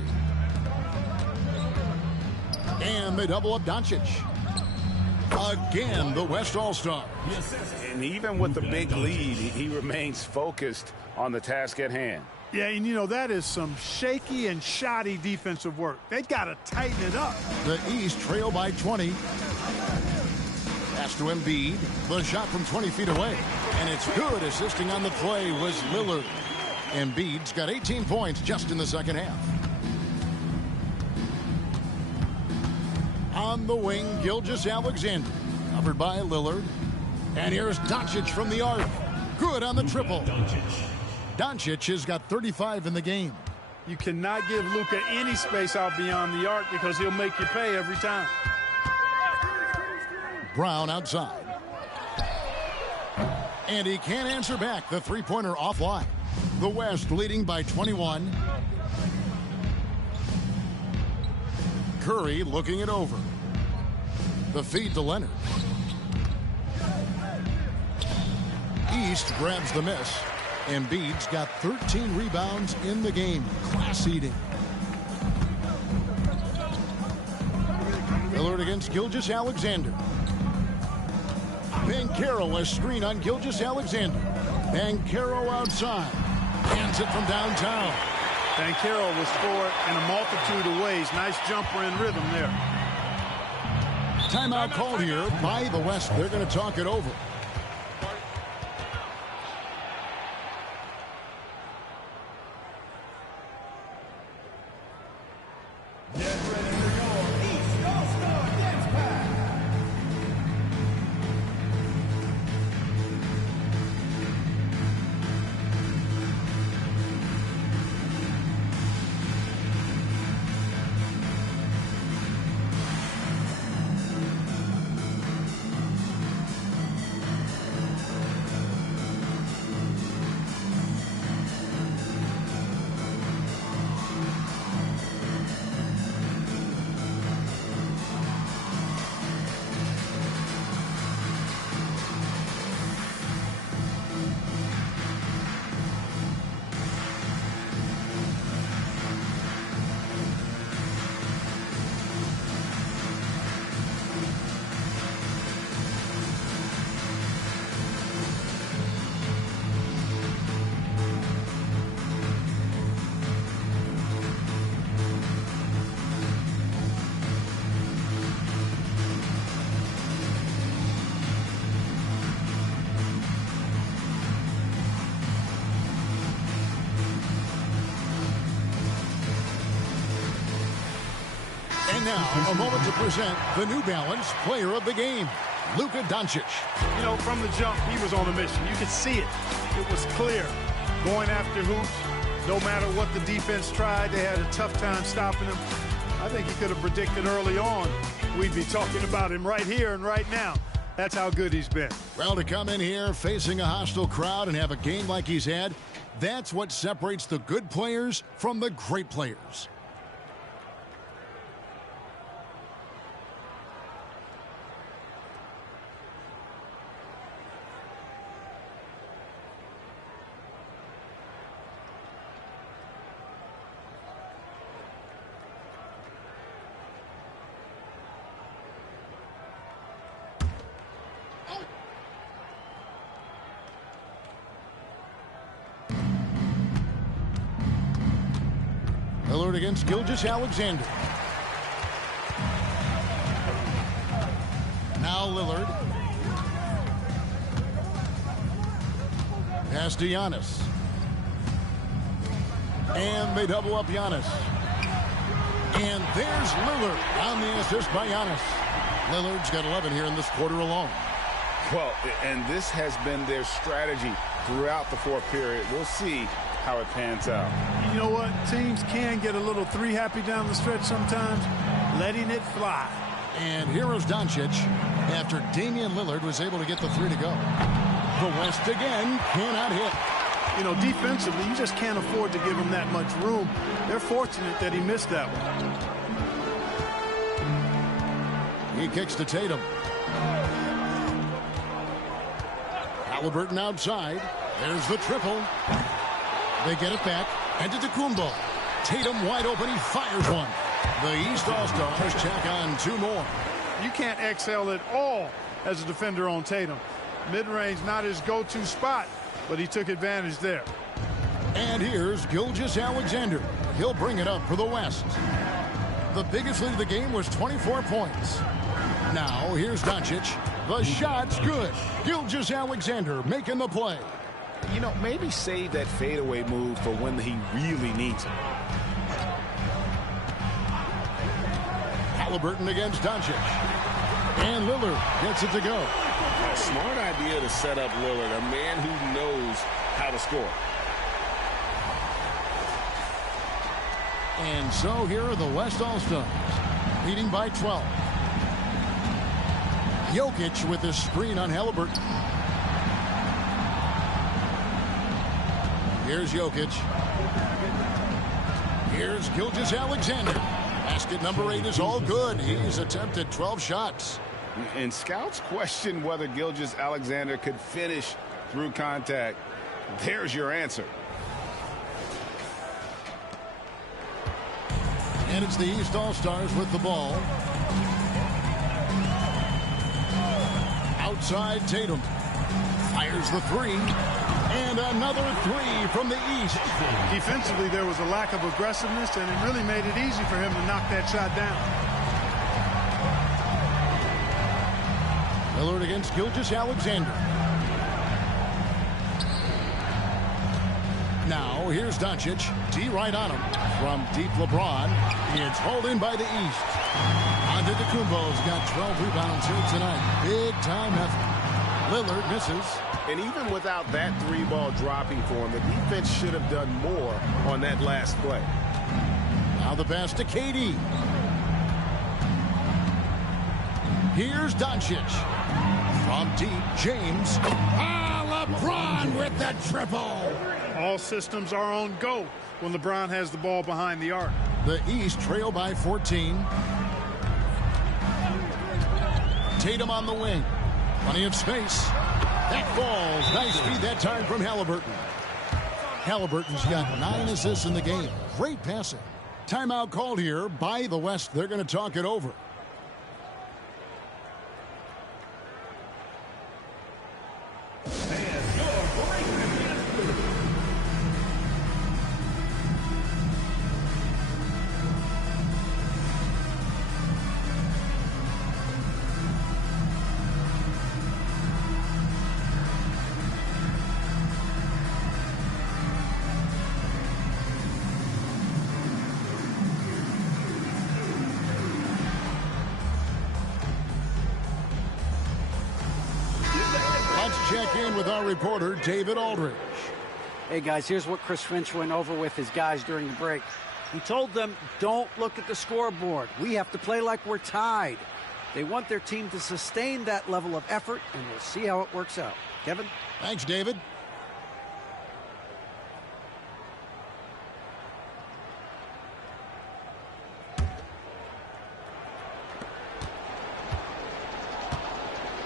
And they double up Doncic. Again, the West All-Star. And even with the big lead, he remains focused on the task at hand. Yeah, and you know, that is some shaky and shoddy defensive work. They got to tighten it up. The East trail by 20. Pass to Embiid. The shot from 20 feet away. And it's good. Assisting on the play was Lillard. Embiid's got 18 points just in the second half. On the wing, Gilgeous-Alexander. Covered by Lillard. And here's Doncic from the arc. Good on the triple. Doncic has got 35 in the game. You cannot give Luka any space out beyond the arc because he'll make you pay every time. Brown outside. And he can't answer back. The three-pointer offline. The West leading by 21. Curry looking it over. The feed to Leonard. East grabs the miss. Embiid's got 13 rebounds in the game. Class eating. Lillard against Gilgeous-Alexander. Banchero, a screen on Gilgeous-Alexander. Banchero outside. Hands it from downtown. Banchero will score in a multitude of ways. Nice jumper and rhythm there. Timeout called here by the West. They're going to talk it over. And now, a moment to present the New Balance Player of the Game, Luka Doncic. You know, from the jump, he was on a mission. You could see it. It was clear. Going after hoops, no matter what the defense tried, they had a tough time stopping him. I think he could have predicted early on we'd be talking about him right here and right now. That's how good he's been. Well, to come in here facing a hostile crowd and have a game like he's had, that's what separates the good players from the great players. Lillard against Gilgeous-Alexander. Now Lillard. Pass to Giannis. And they double up Giannis. And there's Lillard on the assist by Giannis. Lillard's got 11 here in this quarter alone. Well, and this has been their strategy throughout the fourth period. We'll see how it pans out. You know what? Teams can get a little three happy down the stretch sometimes, letting it fly. And here is Doncic after Damian Lillard was able to get the three to go. The West again cannot hit. You know, defensively, you just can't afford to give him that much room. They're fortunate that he missed that one. He kicks to Tatum. Halliburton outside. There's the triple. They get it back. And to Antetokounmpo. Tatum wide open. He fires one. The East All-Stars check on two more. You can't excel at all as a defender on Tatum. Mid-range not his go-to spot, but he took advantage there. And here's Gilgeous-Alexander. He'll bring it up for the West. The biggest lead of the game was 24 points. Now here's Doncic. The shot's good. Gilgeous-Alexander making the play. You know, maybe save that fadeaway move for when he really needs it. Halliburton against Doncic. And Lillard gets it to go. A smart idea to set up Lillard, a man who knows how to score. And so here are the West All-Stars, leading by 12. Jokic with the screen on Halliburton. Here's Jokic. Here's Gilgeous-Alexander. Basket number 8 is all good. He's attempted 12 shots. And scouts question whether Gilgeous-Alexander could finish through contact. There's your answer. And it's the East All-Stars with the ball. Outside Tatum. Fires the three. And another three from the East. Defensively, there was a lack of aggressiveness, and it really made it easy for him to knock that shot down. Lillard against Gilgeous-Alexander. Now, here's Doncic. D right on him. From deep LeBron. It's hauled in by the East. Antetokounmpo's got 12 rebounds here tonight. Big time effort. Lillard misses. And even without that three-ball dropping for him, the defense should have done more on that last play. Now the pass to KD. Here's Doncic. From deep, James. LeBron with the triple. All systems are on go when LeBron has the ball behind the arc. The East trail by 14. Tatum on the wing. Plenty of space. That falls. Nice feed that time from Halliburton. Halliburton's got 9 assists in the game. Great passing. Timeout called here by the West. They're going to talk it over. Check in with our reporter, David Aldridge. Hey, guys, here's what Chris Finch went over with his guys during the break. He told them, don't look at the scoreboard. We have to play like we're tied. They want their team to sustain that level of effort, and we'll see how it works out. Kevin? Thanks, David.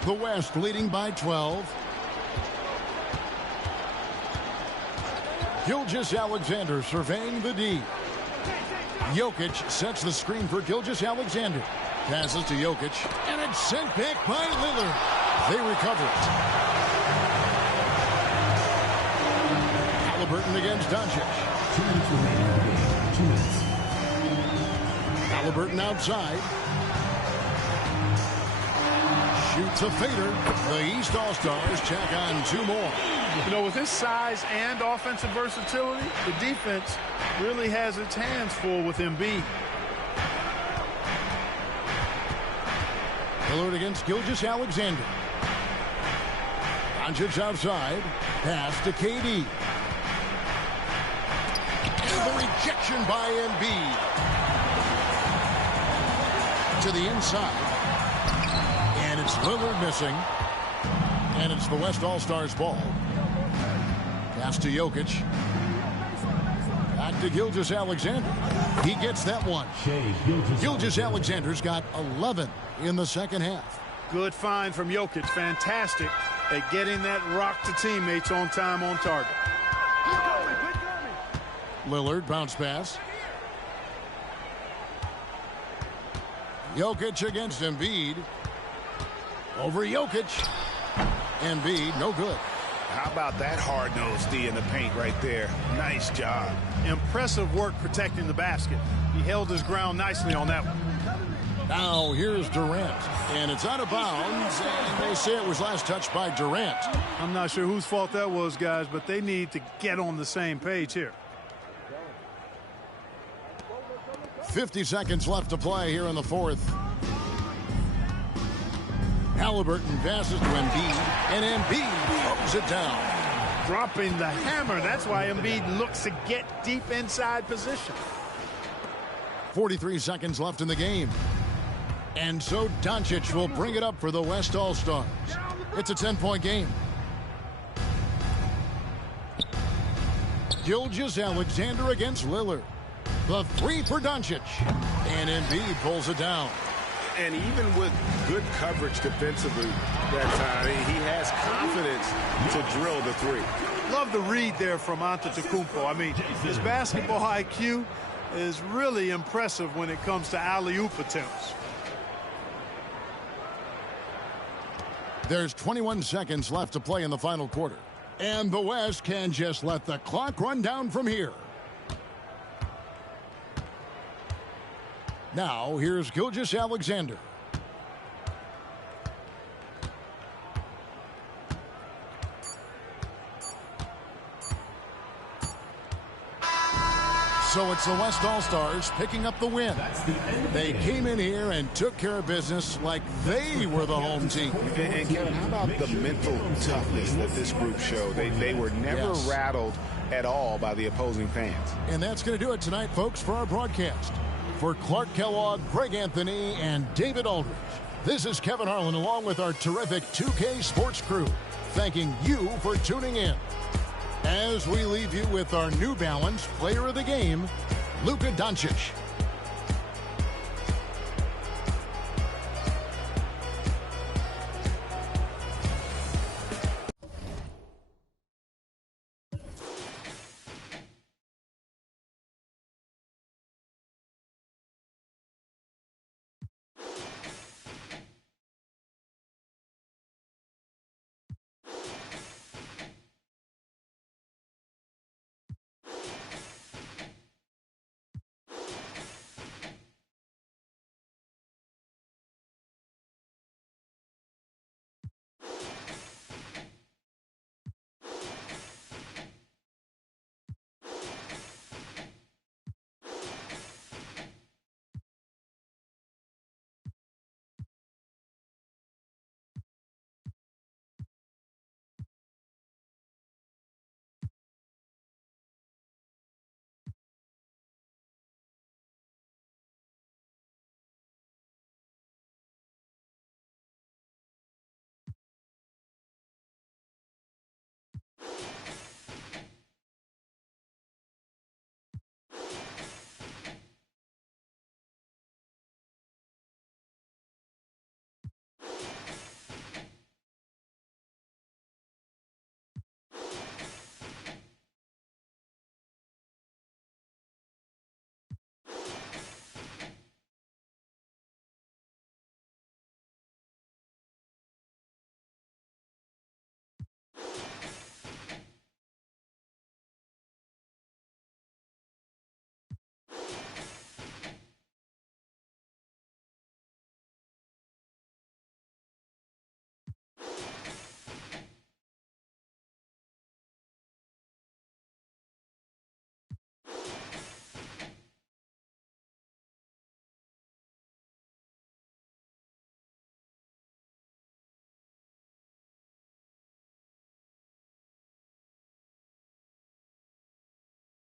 The West leading by 12. Gilgeous-Alexander surveying the D. Jokic sets the screen for Gilgeous-Alexander. Passes to Jokic, and it's sent back by Lillard. They recover it. Halliburton against Doncic. 2 minutes. Halliburton outside. Shoots a fader. The East All-Stars check on 2 more. You know, with his size and offensive versatility, the defense really has its hands full with Embiid. Lillard against Gilgeous-Alexander. Doncic outside. Pass to KD. And the rejection by Embiid. To the inside. And it's Lillard missing. And it's the West All-Stars ball. Pass to Jokic. Back to Gilgeous-Alexander. He gets that one. Gilgeous-Alexander's got 11 in the second half. Good find from Jokic. Fantastic at getting that rock to teammates on time, on target. Lillard bounce pass. Jokic against Embiid. Over Jokic. Embiid, no good. How about that hard-nosed D in the paint right there? Nice job. Impressive work protecting the basket. He held his ground nicely on that one. Now here's Durant, and it's out of bounds, and they say it was last touched by Durant. I'm not sure whose fault that was, guys, but they need to get on the same page here. 50 seconds left to play here in the fourth. Halliburton passes to Embiid, and Embiid throws it down. Dropping the hammer. That's why Embiid looks to get deep inside position. 43 seconds left in the game. And so Doncic will bring it up for the West All-Stars. It's a 10-point game. Gilgeous-Alexander against Lillard. The three for Doncic. And Embiid pulls it down. And even with good coverage defensively that time, he has confidence to drill the three. Love the read there from Antetokounmpo. I mean, his basketball IQ is really impressive when it comes to alley-oop attempts. There's 21 seconds left to play in the final quarter. And the West can just let the clock run down from here. Now, here's Gilgeous-Alexander. So it's the West All-Stars picking up the win. They came in here and took care of business like they were the home team. And Kevin, how about the mental toughness that this group showed? They were never rattled at all by the opposing fans. And that's going to do it tonight, folks, for our broadcast. For Clark Kellogg, Greg Anthony, and David Aldridge, this is Kevin Harlan along with our terrific 2K Sports crew, thanking you for tuning in. As we leave you with our New Balance player of the game, Luka Doncic.